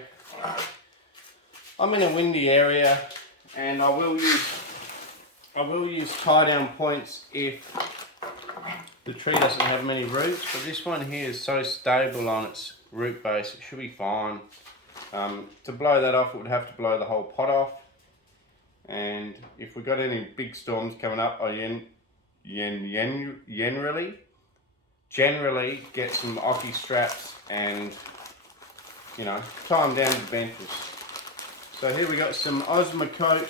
I'm in a windy area and I will use tie down points if the tree doesn't have many roots, but this one here is so stable on its root base, it should be fine. To blow that off, it would have to blow the whole pot off. And if we got any big storms coming up, I generally get some Ockie straps and, you know, tie them down to benches. So here we got some Osmocote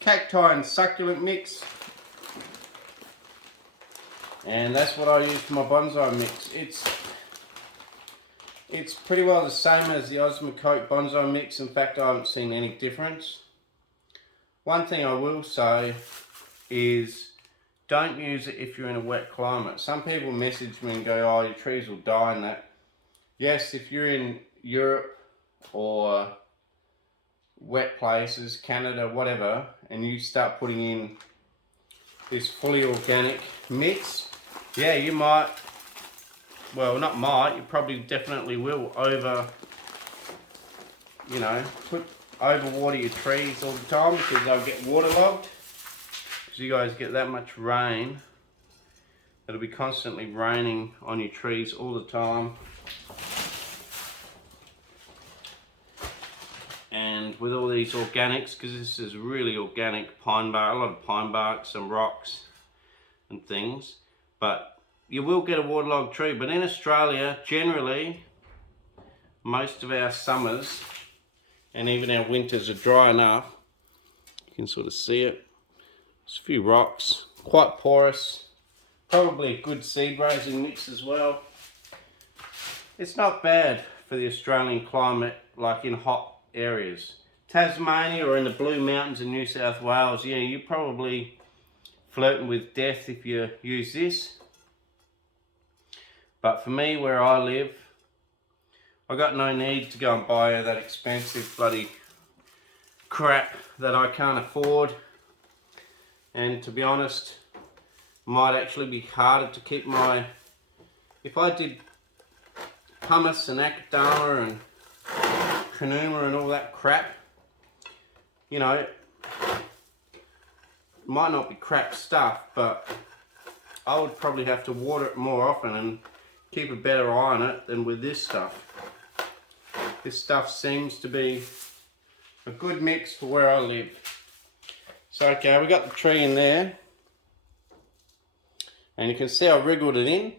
cacti and succulent mix. And that's what I use for my bonsai mix. It's pretty well the same as the Osmocote bonsai mix. In fact, I haven't seen any difference. One thing I will say is don't use it if you're in a wet climate. Some people message me and go, oh, your trees will die and that. Yes, if you're in Europe or wet places, Canada, whatever, and you start putting in this fully organic mix, yeah, you might, well, not might, you probably definitely will overwater your trees all the time because they'll get waterlogged. Because you guys get that much rain, it'll be constantly raining on your trees all the time. and with all these organics, because this is really organic pine bark, a lot of pine bark, some rocks and things, but you will get a waterlogged tree. But in Australia, generally, most of our summers and even our winters are dry enough. You can sort of see it. There's a few rocks, quite porous, probably a good seed raising mix as well. It's not bad for the Australian climate, like in hot areas. Tasmania or in the Blue Mountains in New South Wales, yeah, you're probably flirting with death if you use this. But for me, where I live, I got no need to go and buy that expensive bloody crap that I can't afford. And to be honest, might actually be harder to keep my, if I did pumice and akadama and pruning and all that crap, you know, it might not be crap stuff, but I would probably have to water it more often and keep a better eye on it than with this stuff. This stuff seems to be a good mix for where I live. So okay, we got the tree in there, and you can see I wriggled it in.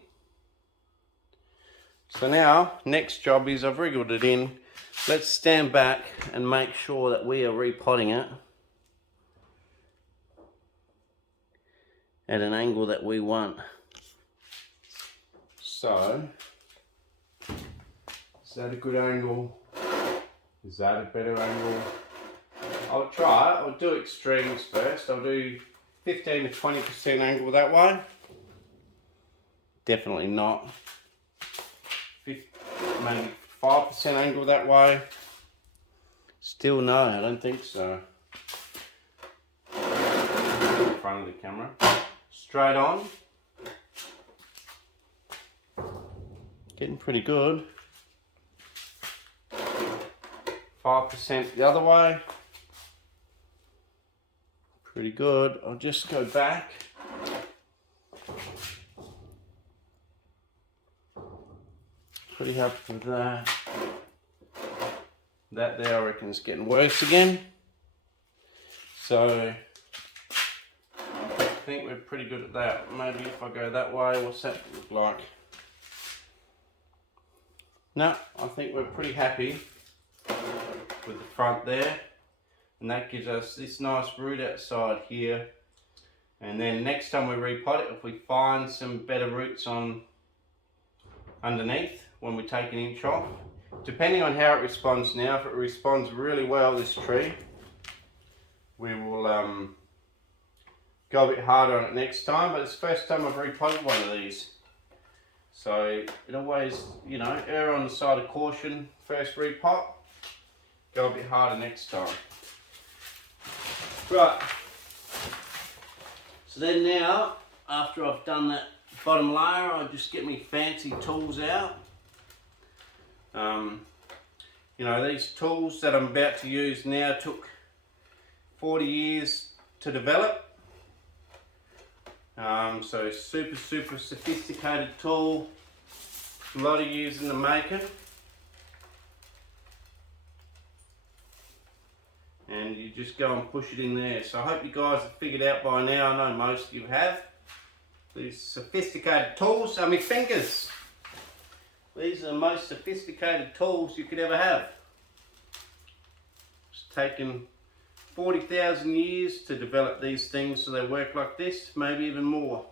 So now, next job is I've wriggled it in. Let's stand back and make sure that we are repotting it at an angle that we want. So, is that a good angle? Is that a better angle? I'll try it. I'll do extremes first. I'll do 15 to 20% angle that way. Definitely not. Maybe 5% angle that way. Still no, I don't think so. In front of the camera. Straight on. Getting pretty good. 5% the other way. Pretty good. I'll just go back. Pretty happy with that. That there I reckon is getting worse again. So I think we're pretty good at that. Maybe if I go that way, what's that look like? No, I think we're pretty happy with the front there. And that gives us this nice root outside here. And then next time we repot it, if we find some better roots on underneath when we take an inch off, depending on how it responds now, if it responds really well, this tree, we will go a bit harder on it next time. But it's the first time I've repotted one of these. So it always, you know, err on the side of caution, first repot, go a bit harder next time. Right, so then now, after I've done that bottom layer, I just get my fancy tools out. You know, these tools that I'm about to use now took 40 years to develop. So super sophisticated tool, a lot of years in the making. And you just go and push it in there. So I hope you guys have figured out by now, I know most of you have, these sophisticated tools are my fingers. These are the most sophisticated tools you could ever have. It's taken 40,000 years to develop these things so they work like this, maybe even more.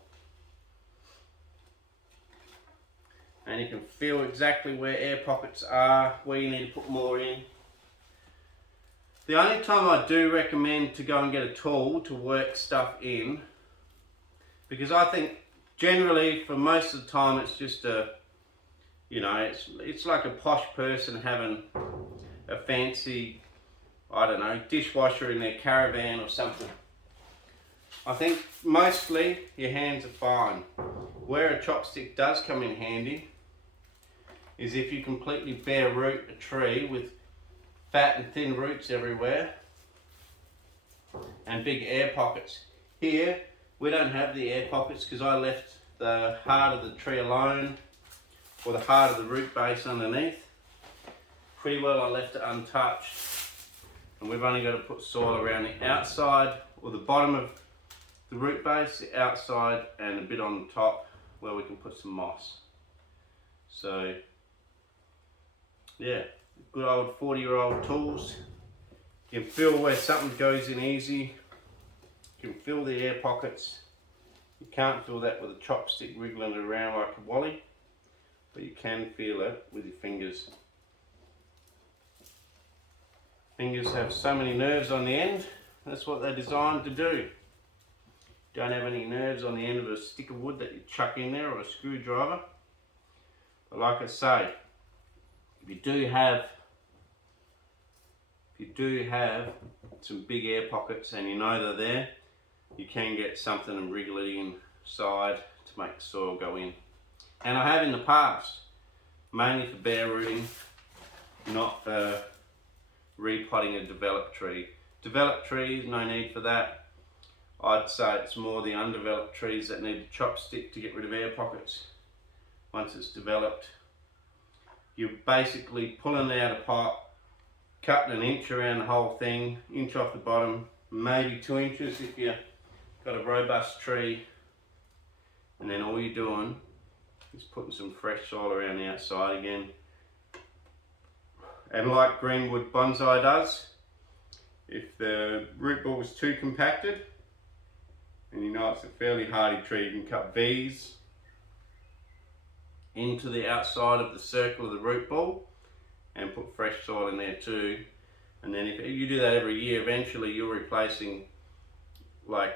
And you can feel exactly where air pockets are, where you need to put more in. The only time I do recommend to go and get a tool to work stuff in, because I think generally for most of the time it's just a, you know, it's like a posh person having a fancy, I don't know, dishwasher in their caravan or something. I think mostly your hands are fine. Where a chopstick does come in handy is if you completely bare root a tree with fat and thin roots everywhere and big air pockets. Here we don't have the air pockets because I left the heart of the tree alone, or the heart of the root base underneath. Pretty well I left it untouched. And we've only got to put soil around the outside or the bottom of the root base, the outside, and a bit on the top where we can put some moss. So yeah, good old 40-year-old tools. You can feel where something goes in easy. You can feel the air pockets. You can't feel that with a chopstick wriggling it around like a wally, but you can feel it with your fingers. Fingers have so many nerves on the end. That's what they're designed to do. Don't have any nerves on the end of a stick of wood that you chuck in there or a screwdriver. But like I say, if you do have some big air pockets and you know they're there, you can get something and wriggle it inside to make the soil go in. And I have in the past, mainly for bare rooting, not for repotting a developed tree. Developed trees, no need for that. I'd say it's more the undeveloped trees that need a chopstick to get rid of air pockets. Once it's developed, you're basically pulling it out of pot, cutting an inch around the whole thing, inch off the bottom, maybe 2 inches if you've got a robust tree, and then all you're doing is putting some fresh soil around the outside again. And like greenwood bonsai does, if the root ball is too compacted, and you know it's a fairly hardy tree, you can cut V's into the outside of the circle of the root ball and put fresh soil in there too. And then if you do that every year, eventually you're replacing like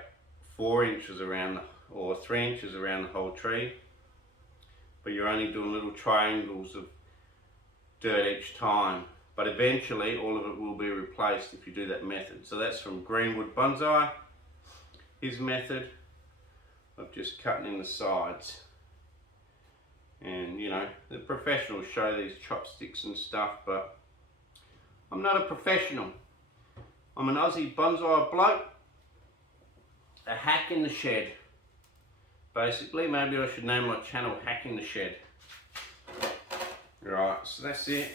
4 inches around or 3 inches around the whole tree, but you're only doing little triangles of dirt each time. But eventually all of it will be replaced if you do that method. So that's from Greenwood Bonsai, his method of just cutting in the sides. And you know, the professionals show these chopsticks and stuff, but I'm not a professional. I'm an Aussie Bonsai Bloke, a hack in the shed. Basically, maybe I should name my channel Hack in the Shed. Right, so that's it.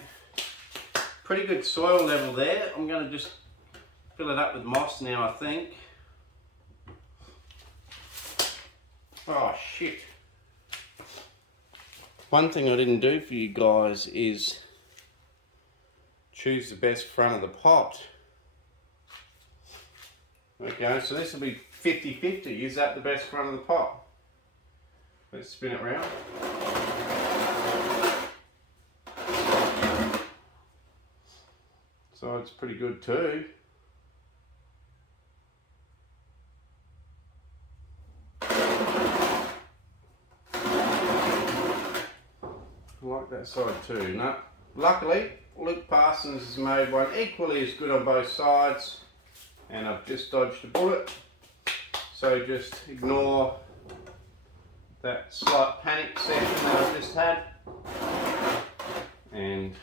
Pretty good soil level there. I'm going to just fill it up with moss now, I think. Oh shit. One thing I didn't do for you guys is choose the best front of the pot. Okay, so this will be 50-50. Is that the best front of the pot? Let's spin it round. So it's pretty good too. I like that side too. No, luckily, Luke Parsons has made one equally as good on both sides, and I've just dodged a bullet. So just ignore that slight panic session that I've just had. And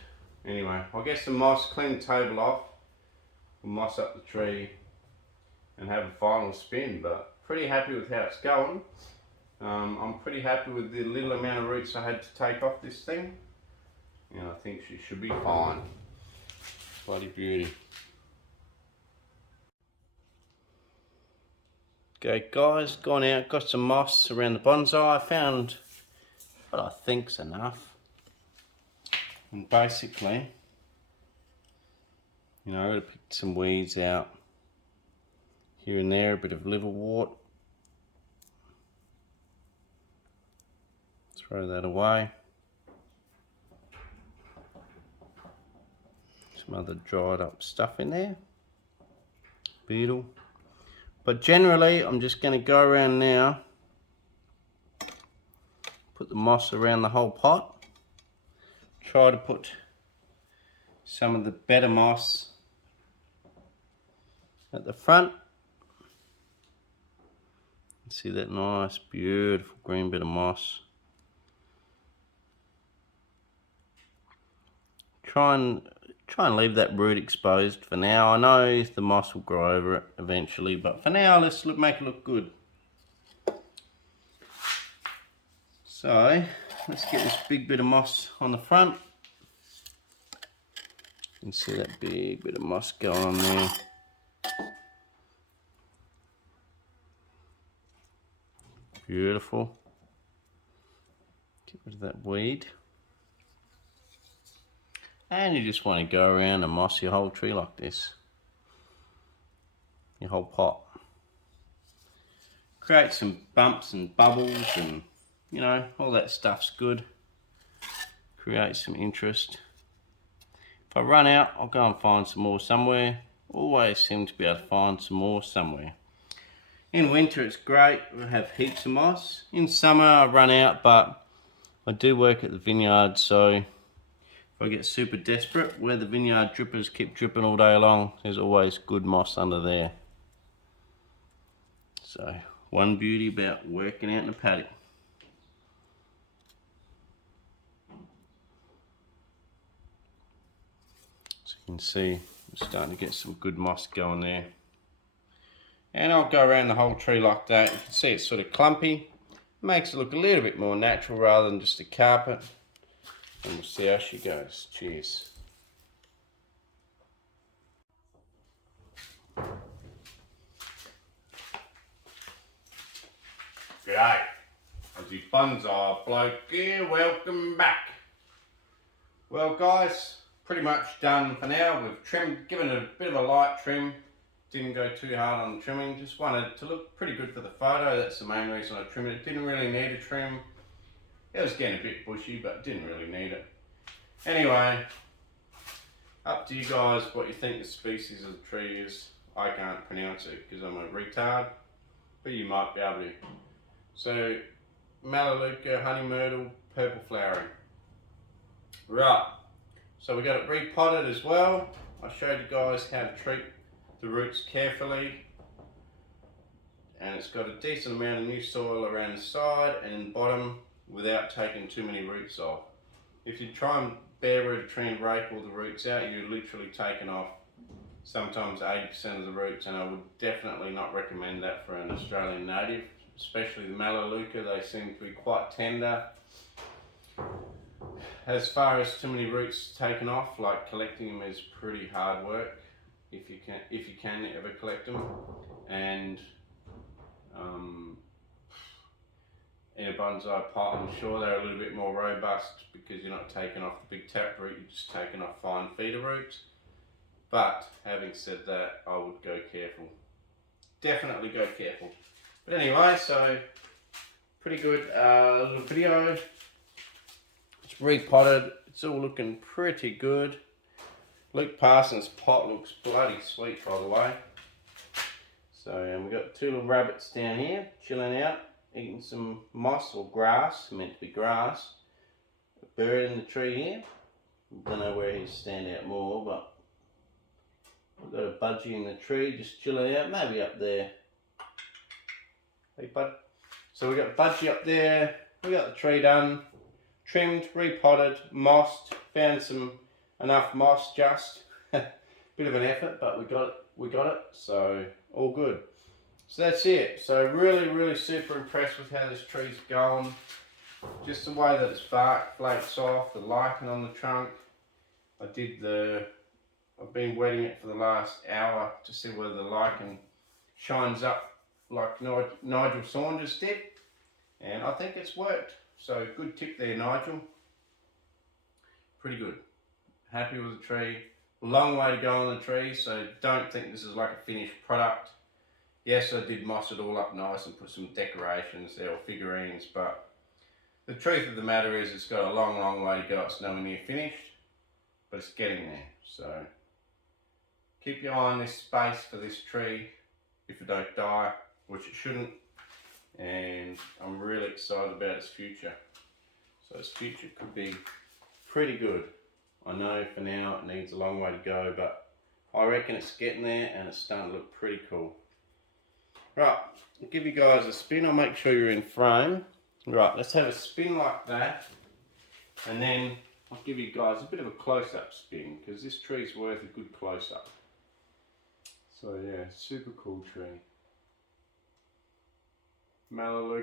anyway, I guess the moss, clean the table off, we'll moss up the tree and have a final spin, but pretty happy with how it's going. I'm pretty happy with the little amount of roots I had to take off this thing, and I think she should be fine. Bloody beauty. Okay guys, gone out, got some moss around the bonsai. I found what I think's enough. And basically, you know, I'm going to pick some weeds out here and there, a bit of liverwort. Throw that away. Some other dried up stuff in there. Beetle. But generally, I'm just going to go around now, put the moss around the whole pot. Try to put some of the better moss at the front. See that nice, beautiful green bit of moss. Try and leave that root exposed for now. I know the moss will grow over it eventually, but for now, let's make it look good. So let's get this big bit of moss on the front. You can see that big bit of moss going on there. Beautiful. Get rid of that weed. And you just want to go around and moss your whole tree like this. Your whole pot. Create some bumps and bubbles and, you know, all that stuff's good. Create some interest. If I run out, I'll go and find some more somewhere. Always seem to be able to find some more somewhere. In winter it's great, we have heaps of moss. In summer I run out, but I do work at the vineyard, so if I get super desperate, where the vineyard drippers keep dripping all day long, there's always good moss under there. So, one beauty about working out in a paddock. So you can see we're starting to get some good moss going there. And I'll go around the whole tree like that. You can see it's sort of clumpy. Makes it look a little bit more natural rather than just a carpet. And we'll see how she goes. Cheers. G'day, Aussie Bonsai Bloke here, welcome back. Well guys, pretty much done for now. We've trimmed, given it a bit of a light trim. Didn't go too hard on the trimming, just wanted it to look pretty good for the photo. That's the main reason I trimmed it. It didn't really need a trim. It was getting a bit bushy, but didn't really need it. Anyway, up to you guys what you think the species of the tree is. I can't pronounce it because I'm a retard, but you might be able to. So, Mallee, honey myrtle, purple flowering. Right, so we got it repotted as well. I showed you guys how to treat the roots carefully. And it's got a decent amount of new soil around the side and bottom without taking too many roots off. If you try and bare root a tree and rake all the roots out, you're literally taking off sometimes 80% of the roots, and I would definitely not recommend that for an Australian native. Especially the Mallee, they seem to be quite tender. As far as too many roots taken off, like collecting them is pretty hard work. If you can ever collect them, and in a bonsai pot, I'm sure they're a little bit more robust because you're not taking off the big tap root, you're just taking off fine feeder roots. But having said that, I would go careful. Definitely go careful. But anyway, so pretty good little video. It's repotted. It's all looking pretty good. Luke Parsons' pot looks bloody sweet, by the way. So we've got two little rabbits down here chilling out, eating some moss or grass, meant to be grass. A bird in the tree here. Don't know where he'd stand out more, but we've got a budgie in the tree just chilling out, maybe up there. Hey bud. So we got budgie up there. We got the tree done, trimmed, repotted, mossed. Found enough moss just. Bit of an effort, but we got it. So all good. So that's it. So really super impressed with how this tree's going. Just the way that its bark flakes off, the lichen on the trunk. I've been wetting it for the last hour to see whether the lichen shines up like Nigel Saunders did, and I think it's worked. So good tip there, Nigel. Pretty good. Happy with the tree. Long way to go on the tree, so don't think this is like a finished product. Yes, I did moss it all up nice and put some decorations there or figurines, but the truth of the matter is it's got a long way to go. It's nowhere near finished, but it's getting there. So keep your eye on this space for this tree if it don't die, which it shouldn't, and I'm really excited about its future. So its future could be pretty good. I know for now it needs a long way to go, but I reckon it's getting there and it's starting to look pretty cool. Right, I'll give you guys a spin. I'll make sure you're in frame. Right, let's have a spin like that, and then I'll give you guys a bit of a close-up spin because this tree's worth a good close-up. So yeah, super cool tree. Mallee,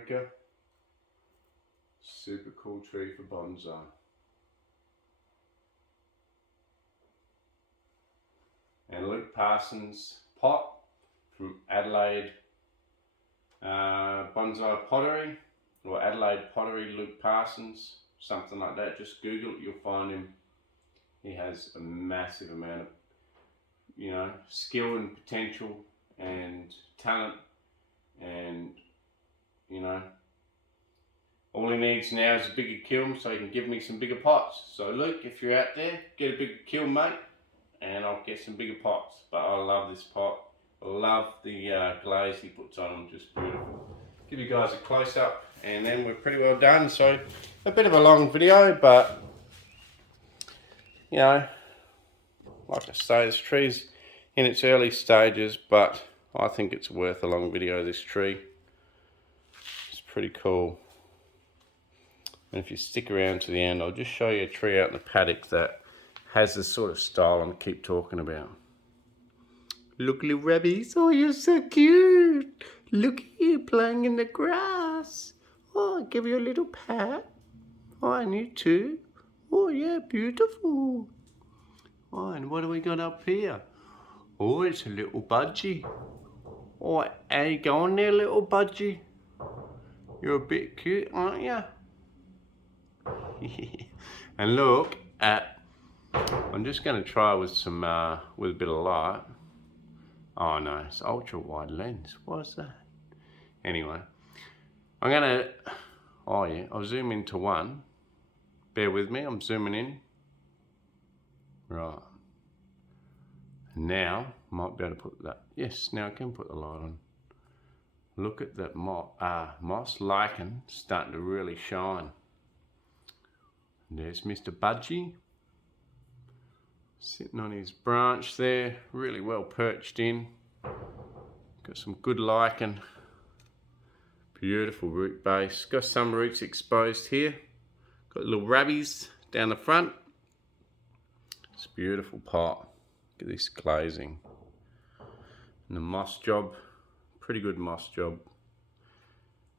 super cool tree for bonsai. and Luke Parsons pot from Adelaide Bonsai Pottery, or Adelaide Pottery Luke Parsons, something like that. Just Google it, you'll find him. He has a massive amount of, you know, skill and potential and talent, and, you know, all he needs now is a bigger kiln so he can give me some bigger pots. So Luke, if you're out there, get a bigger kiln, mate, and I'll get some bigger pots. But I love this pot. I love the glaze he puts on them, just beautiful. Give you guys a close up and then we're pretty well done. So a bit of a long video, but you know, like I say, this tree's in its early stages, but I think it's worth a long video, this tree. It's pretty cool. And if you stick around to the end, I'll just show you a tree out in the paddock that has this sort of style I keep talking about. Look, little rabbits. Oh, you're so cute. Look at you playing in the grass. Oh, I'll give you a little pat. Oh, and you too. Oh, yeah, beautiful. Oh, and what do we got up here? Oh, it's a little budgie. Oh, how you going there, little budgie? You're a bit cute, aren't you? And look at, I'm just going to try with some, with a bit of light. Oh no, it's ultra wide lens. What's that? Anyway, I'm going to, oh yeah, I'll zoom into one. Bear with me, I'm zooming in. Right. Now, might be able to put that, yes, now I can put the light on. Look at that moss lichen starting to really shine. And there's Mr. Budgie. Sitting on his branch there, really well perched in. Got some good lichen. Beautiful root base. Got some roots exposed here. Got little rabbies down the front. It's a beautiful pot. Look at this glazing. And the moss job, pretty good moss job.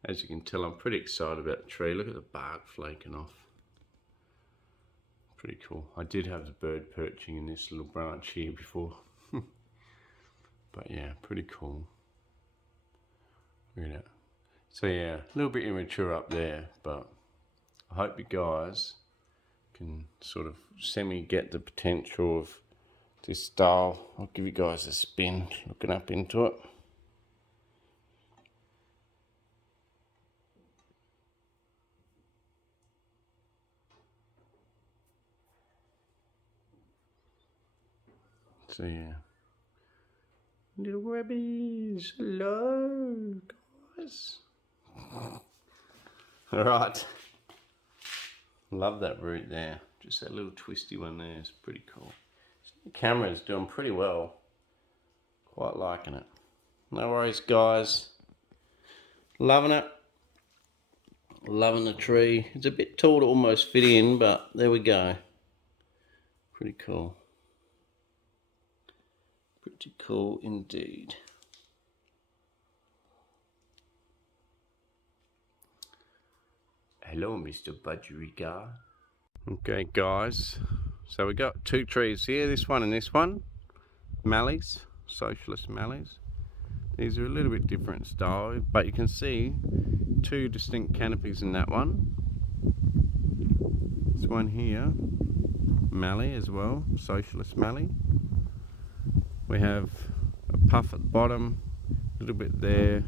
As you can tell, I'm pretty excited about the tree. Look at the bark flaking off. Pretty cool. I did have the bird perching in this little branch here before. But yeah, pretty cool. Look at that. So yeah, a little bit immature up there, but I hope you guys can sort of semi-get the potential of this style. I'll give you guys a spin looking up into it. So yeah, little rabbies, hello guys. All right, love that root there. Just that little twisty one there is pretty cool. So the camera's doing pretty well. Quite liking it. No worries, guys. Loving it. Loving the tree. It's a bit tall to almost fit in, but there we go. Pretty cool. Pretty cool indeed. Hello, Mr. Budgerigar. Okay, guys. So we got two trees here, this one and this one. Mallees, socialist mallees. These are a little bit different style, but you can see two distinct canopies in that one. This one here, Mallee as well, socialist Mallee. We have a puff at the bottom, a little bit there,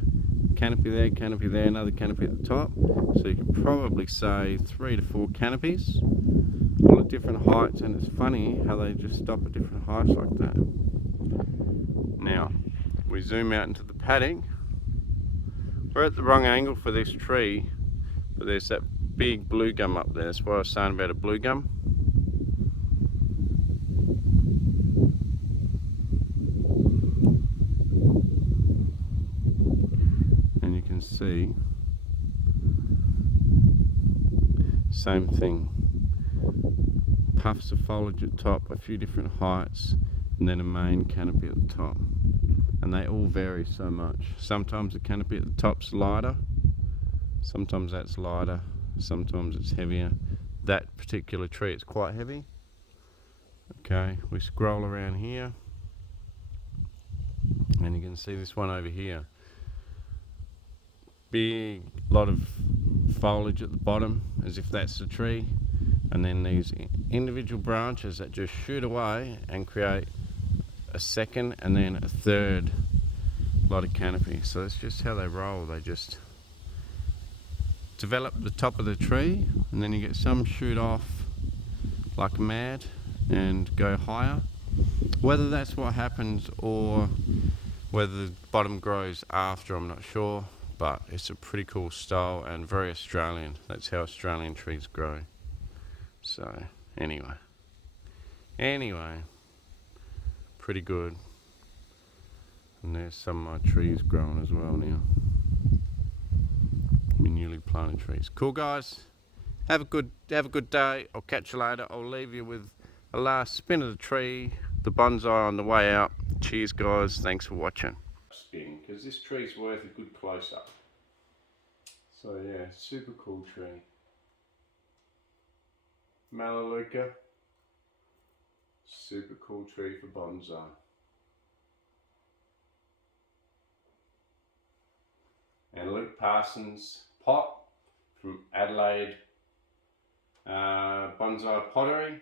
canopy there, another canopy at the top. So you can probably say 3 to 4 canopies, all at different heights, and it's funny how they just stop at different heights like that. Now, we zoom out into the paddock. We're at the wrong angle for this tree, but there's that big blue gum up there. That's what I was saying about a blue gum. And you can see, same thing. Puffs of foliage at top, a few different heights, and then a main canopy at the top. And they all vary so much. Sometimes the canopy at the top's lighter, sometimes that's lighter, sometimes it's heavier. That particular tree is quite heavy. Okay, we scroll around here. And you can see this one over here. Big lot of foliage at the bottom, as if that's the tree. And then these individual branches that just shoot away and create a second and then a third lot of canopy. So that's just how they roll. They just develop the top of the tree, and then you get some shoot off like mad and go higher. Whether that's what happens or whether the bottom grows after, I'm not sure, but it's a pretty cool style and very Australian. That's how Australian trees grow. So anyway, pretty good. And there's some of my trees growing as well now. My newly planted trees. Cool, guys. Have a good day. I'll catch you later. I'll leave you with a last spin of the tree, the bonsai on the way out. Cheers, guys. Thanks for watching. Spin, because this tree's worth a good close-up. So yeah, super cool tree. Mallee, super cool tree for bonsai. And Luke Parsons pot from Adelaide Bonsai Pottery.